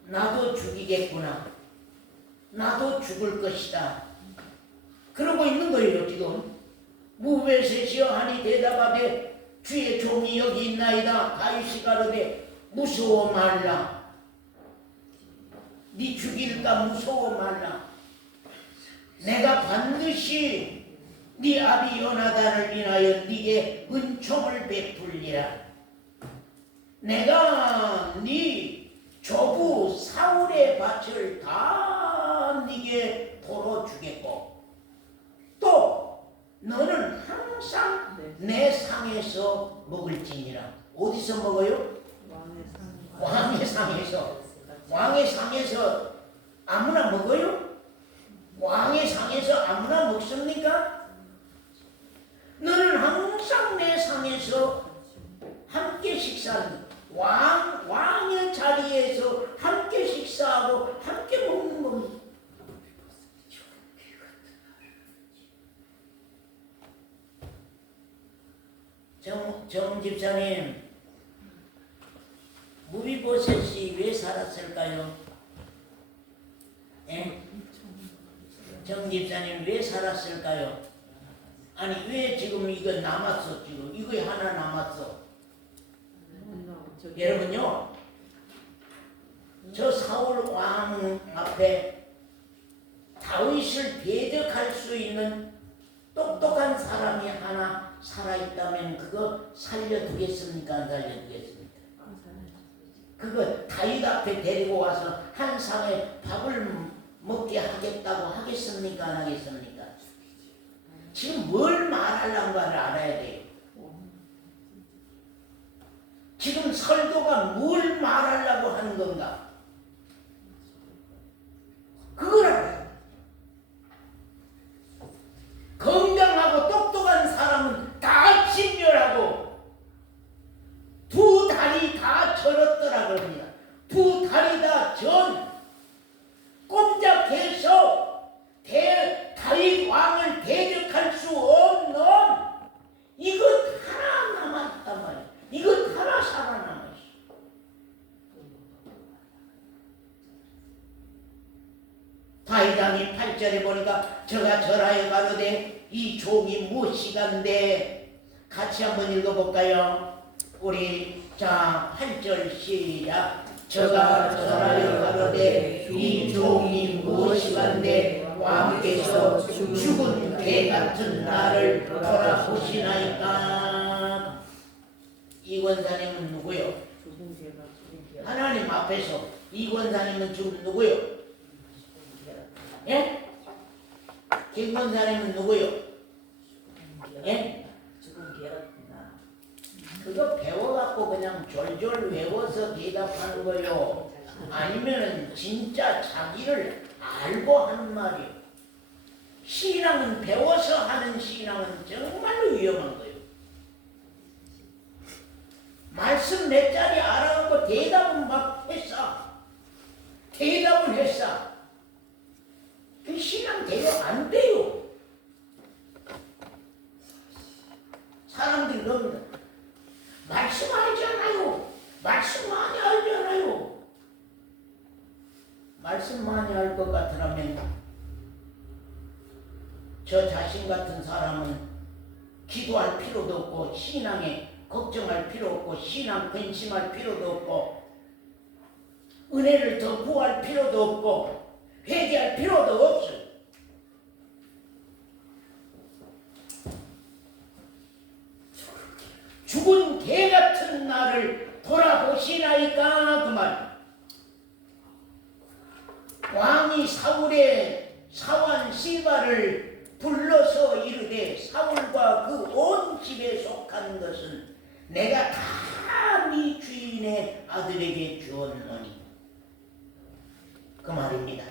나도 죽이겠구나. 나도 죽을 것이다. 그러고 있는 거예요 지금. 무비보셋이여 하니 대답하되 주의 종이 여기 있나이다. 다윗이 가로되 무서워 말라. 네 죽일까 무서워 말라. 내가 반드시 네 아비 요나단을 인하여 네게 은총을 베풀리라. 내가 네 조부 사울의 밭을 다 네게 도로 주겠고 또 너는 항상 내 상에서 먹을지니라. 어디서 먹어요? 왕의 상에서. 왕의 상에서 아무나 먹어요? 왕의 상에서 아무나 먹습니까? 너는 항상 내 상에서 함께 식사하는 왕의 자리에서 함께 식사하고 함께 먹는 겁니다. 정 집사님, 무비보셋이 왜 살았을까요? 예? 정 집사님 왜 살았을까요? 아니 왜 지금 이거 남았어? 지금 이거 하나 남았어. 여러분요, 저 사울 왕 앞에 다윗을 대적할 수 있는 똑똑한 사람이 하나 살아있다면 그거 살려두겠습니까? 안 살려두겠습니까? 그거 다윗 앞에 데리고 와서 한 상에 밥을 먹게 하겠다고 하겠습니까? 안 하겠습니까? 지금 뭘 말하려는가를 알아야 돼요. 지금 설교가 뭘 말하려고 하는 건가? 그걸 알아요. 건강하고 똑똑한 사람은 다 진멸하고 두 다리 다 절었더라 그럽니다. 두 다리 다 꼼짝해서 다윗 왕을 대적할 수 없는 이것 하나 남았단 말이야. 이것 하나 살아남았어. 다윗 왕이 8절에 보니까 저가 절하여 가로되 이 종이 무엇이간데, 같이 한번 읽어볼까요? 우리 자 8절 시작. 저가 절하여 가로되 이 종이 무엇이간데 왕께서 죽은 개 같은 나를 돌아보시나이까. 이 권사님은 누구요? 하나님 앞에서 이 권사님은 지금 누구요? 예? 김 권사님은 누구요? 예? 그거 배워갖고 그냥 졸졸 외워서 대답하는 거요. 아니면은 진짜 자기를 알고 하는 말이요. 신앙은 배워서 하는 신앙은 정말로 위험한 거예요. 말씀 몇 자리 알아갖고 대답은 막 했어. 대답은 했어. 그 신앙 돼요? 안 돼요. 사람들이 그럽니다. 말씀 알잖아요. 말씀 많이 알잖아요. 말씀 많이 알 것 같으라면 저 자신 같은 사람은 기도할 필요도 없고 신앙에 걱정할 필요 없고 신앙 근심할 필요도 없고 은혜를 더 구할 필요도 없고 회개할 필요도 없어요. 죽은 개 같은 나를 돌아보시나이까 그 말. 왕이 사울의 사환 시바를 불러서 이르되 사울과 그 온 집에 속한 것은 내가 다 네 주인의 아들에게 주었노니 그 말입니다.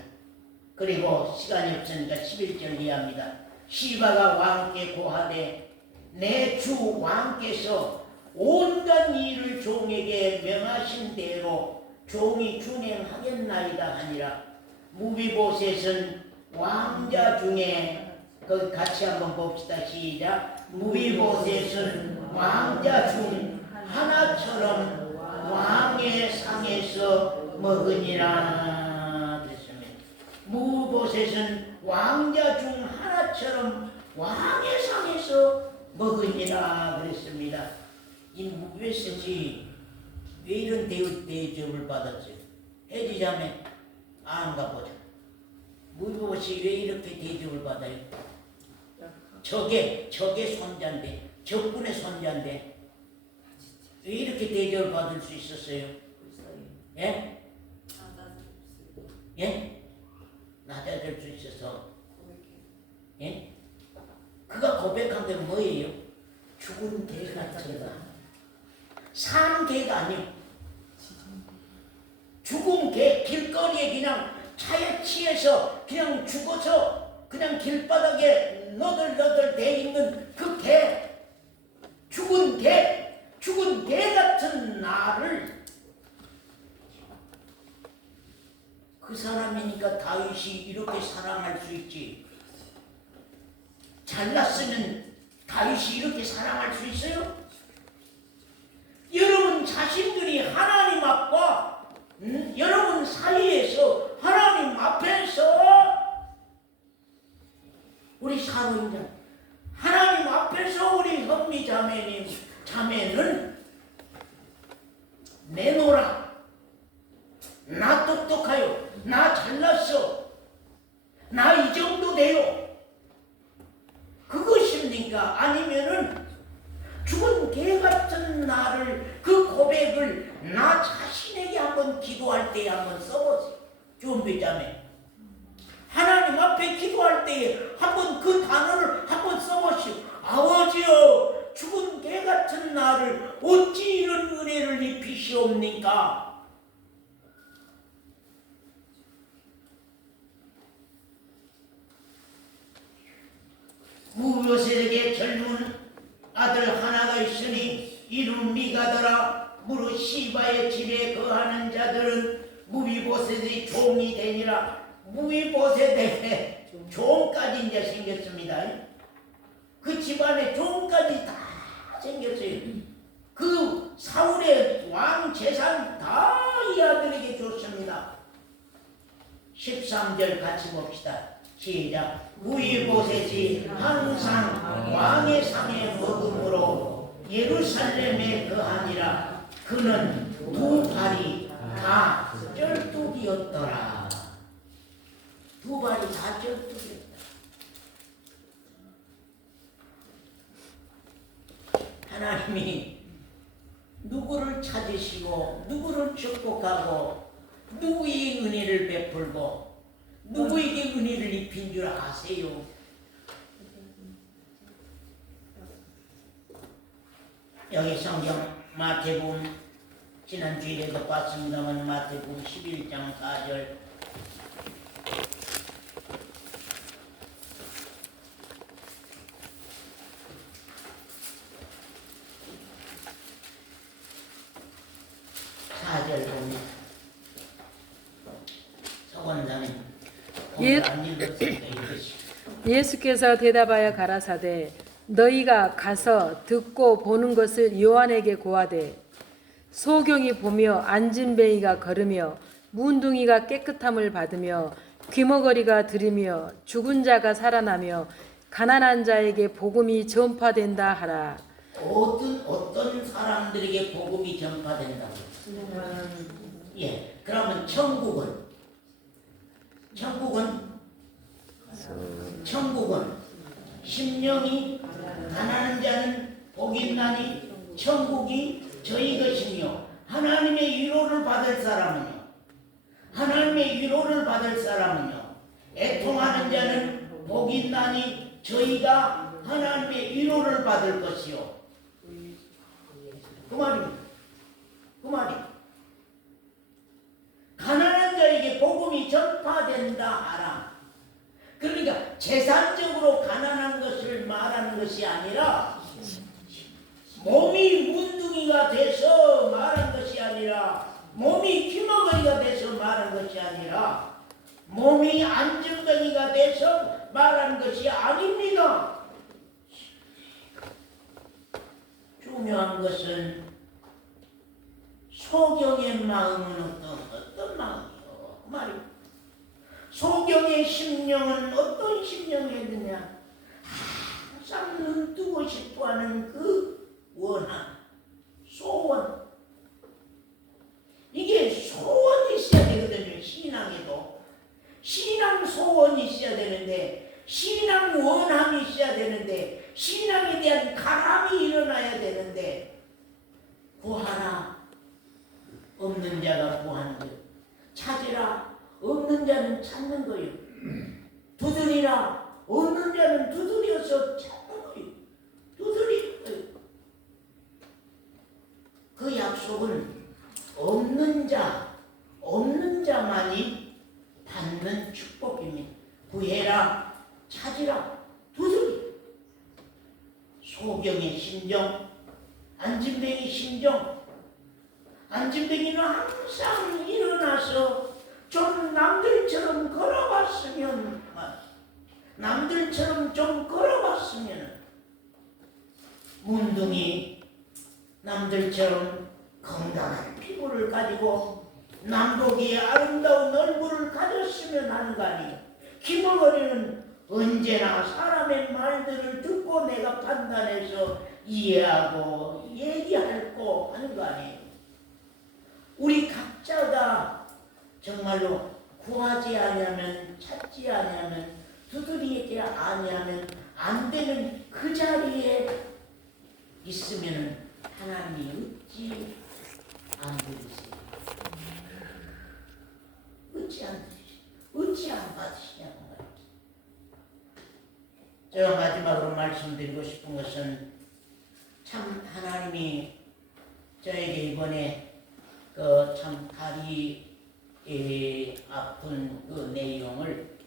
그리고 시간이 없으니까 11절 이해합니다. 시바가 왕께 고하되 내 주 왕께서 온갖 일을 종에게 명하신 대로 종이 준행하겠나이다 하니라. 무비보셋은 왕자 중에 거기 같이 한번 봅시다. 시작. 무비보셋은 왕자 중 하나처럼 왕의 상에서 먹으니라 그랬습니다. 무비보셋은 왕자 중 하나처럼 왕의 상에서 먹으니라 그랬습니다. 이 무비보셋이 왜 이런 대접을 받았어요? 해지자매 안가 보자. 무비보셋이 왜 이렇게 대접을 받아요? 적의 손자인데, 적군의 손자인데 왜 이렇게 대접을 받을 수 있었어요? 예? 예? 낮아질 수 있어서. 예? 그가 고백한 게 뭐예요? 죽은 개 같은가? 산 개가 아니요. 죽은 개, 길거리에 그냥 차에 치여서 그냥 죽어서 그냥 길바닥에 너덜너덜 돼 있는 그 개, 죽은 개 같은 나를, 그 사람이니까 다윗이 이렇게 사랑할 수 있지. 잘났으면 다윗이 이렇게 사랑할 수 있어요? 한번 기도할 때에 한번 써보세요. 주은비자매. 하나님 앞에 기도할 때에 한번 그 단어를 한번 써보시오. 아버지여, 죽은 개 같은 나를 어찌 이런 은혜를 입히시옵니까? 무효세에게 젊은 아들 하나가 있으니 이름 미가더라. 무릇 시바의 집에 거하는 자들은 무비보셋의 종이 되니라. 무비보셋의 종까지 이제 생겼습니다. 그 집안에 종까지 다 생겼어요. 그 사울의 왕 재산 다 이 아들에게 줬습니다. 13절 같이 봅시다. 시작. 무비보셋이 항상 왕의 상에 먹음으로 예루살렘에 거하니라. 그는 두 발이 다 쩔뚝이었더라. 두 발이 다 쩔뚝이었다. 하나님이 누구를 찾으시고 누구를 축복하고 누구의 은혜를 베풀고 누구에게 은혜를 입힌 줄 아세요? 여기 성경 마태복음 지난주에도 봤습니다만 마태복음 11장 4절 보면 서원장님 안 읽었으니까 읽으시오. 예수께서 대답하여 가라사대 너희가 가서 듣고 보는 것을 요한에게 고하되 소경이 보며 안진뱅이가 걸으며 문둥이가 깨끗함을 받으며 귀머거리가 들으며 죽은 자가 살아나며 가난한 자에게 복음이 전파된다 하라. 어떤 사람들에게 복음이 전파된다고? 예, 그러면 천국은 심령이 가난한 자는 복이 있나니 천국이 저희 것이며 하나님의 위로를 받을 사람은요 애통하는 자는 복이 있나니 저희가 하나님의 위로를 받을 것이요. 그 말이 가난한 자에게 복음이 전파된다 하라. 그러니까 재산적으로 가난한 것을 말하는 것이 아니라 몸이 문둥이가 돼서 말한 것이 아니라 몸이 귀머거리가 돼서 말한 것이 아니라 몸이 안정뱅이가 돼서 말한 것이 아닙니다. 중요한 것은 소경의 마음은 어떤 마음이요? 말입니다. 소경의 심령은 어떤 심령이었느냐? 항상 눈뜨고 싶어하는 그 원한, 소원. 이게 소원이 있어야 되거든요. 신앙에도 신앙 소원이 있어야 되는데, 신앙 원함이 있어야 되는데, 신앙에 대한 가람이 일어나야 되는데, 구하라 없는 자가 구하는 거예요. 찾으라 없는 자는 찾는 거예요. 두드리라 없는 자는 두드려서 찾는 거예요. 두드리는 거예요. 그 약속은 없는 자만이 받는 축복입니다. 구해라, 찾으라, 두드리. 소경의 심정, 안진뱅이 심정. 안진뱅이는 항상 일어나서 좀 남들처럼 걸어봤으면 문둥이 남들처럼 건강한 피부를 가지고 남복이의 아름다운 얼굴을 가졌으면 하는 거 아니에요. 귀머거리는 언제나 사람의 말들을 듣고 내가 판단해서 이해하고 얘기하고 하는 거 아니에요. 우리 각자가 정말로 구하지 아니하면, 찾지 아니하면, 두드리지 아니하면 안 되는 그 자리에 있으면 하나님이 어찌 안 들으세요? 받으시지 안 받으시냐는 거예요. 제가 마지막으로 말씀드리고 싶은 것은 참 하나님이 저에게 이번에 그 참 다리 아픈 그 내용을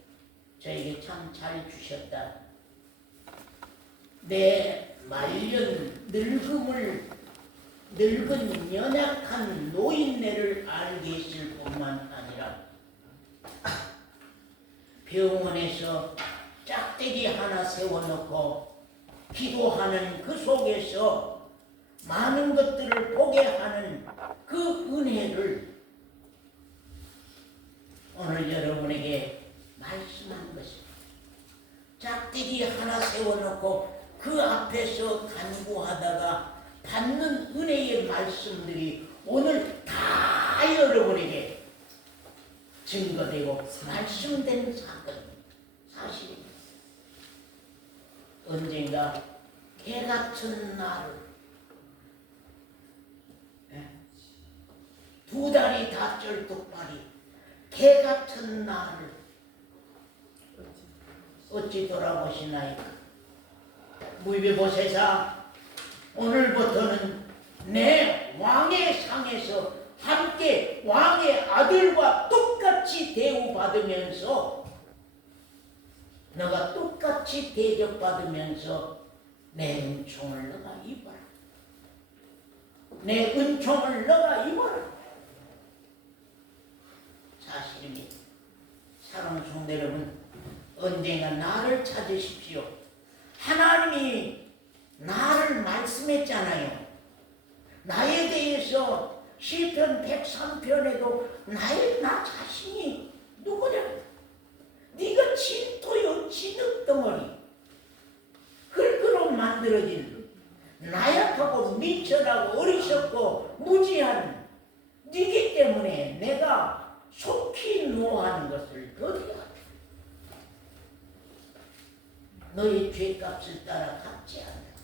저에게 참 잘 주셨다. 내 말년 늙은 연약한 노인네를 알게 하실 뿐만 아니라 병원에서 짝대기 하나 세워놓고 기도하는 그 속에서 많은 것들을 보게 하는 그 은혜를 오늘 여러분에게 말씀한 것입니다. 짝대기 하나 세워놓고 그 앞에서 간구하다가 받는 은혜의 말씀들이 오늘 다 여러분에게 증거되고 말씀된 사실입니다. 언젠가 개같은 날을 두 다리 다 쩔뚝발이 개같은 날을 어찌 돌아보시나이까. 무비보세사 오늘부터는 내 왕의 상에서 함께 왕의 아들과 똑같이 대우받으면서 너가 똑같이 대접받으면서 내 은총을 너가 입어라. 내 은총을 너가 입어라. 사실입니다. 사랑하는 성도 여러분, 언젠가 나를 찾으십시오. 하나님이 나를 말씀했잖아요. 나에 대해서 시편 103편에도 나 자신이 누구냐? 네가 진토요 진흙덩어리 흙으로 만들어진 나약하고 미천하고 어리석고 무지한 네기 때문에 내가 속히 노하는 것을 더디하다. 너희 죄값을 따라 갚지 않는다.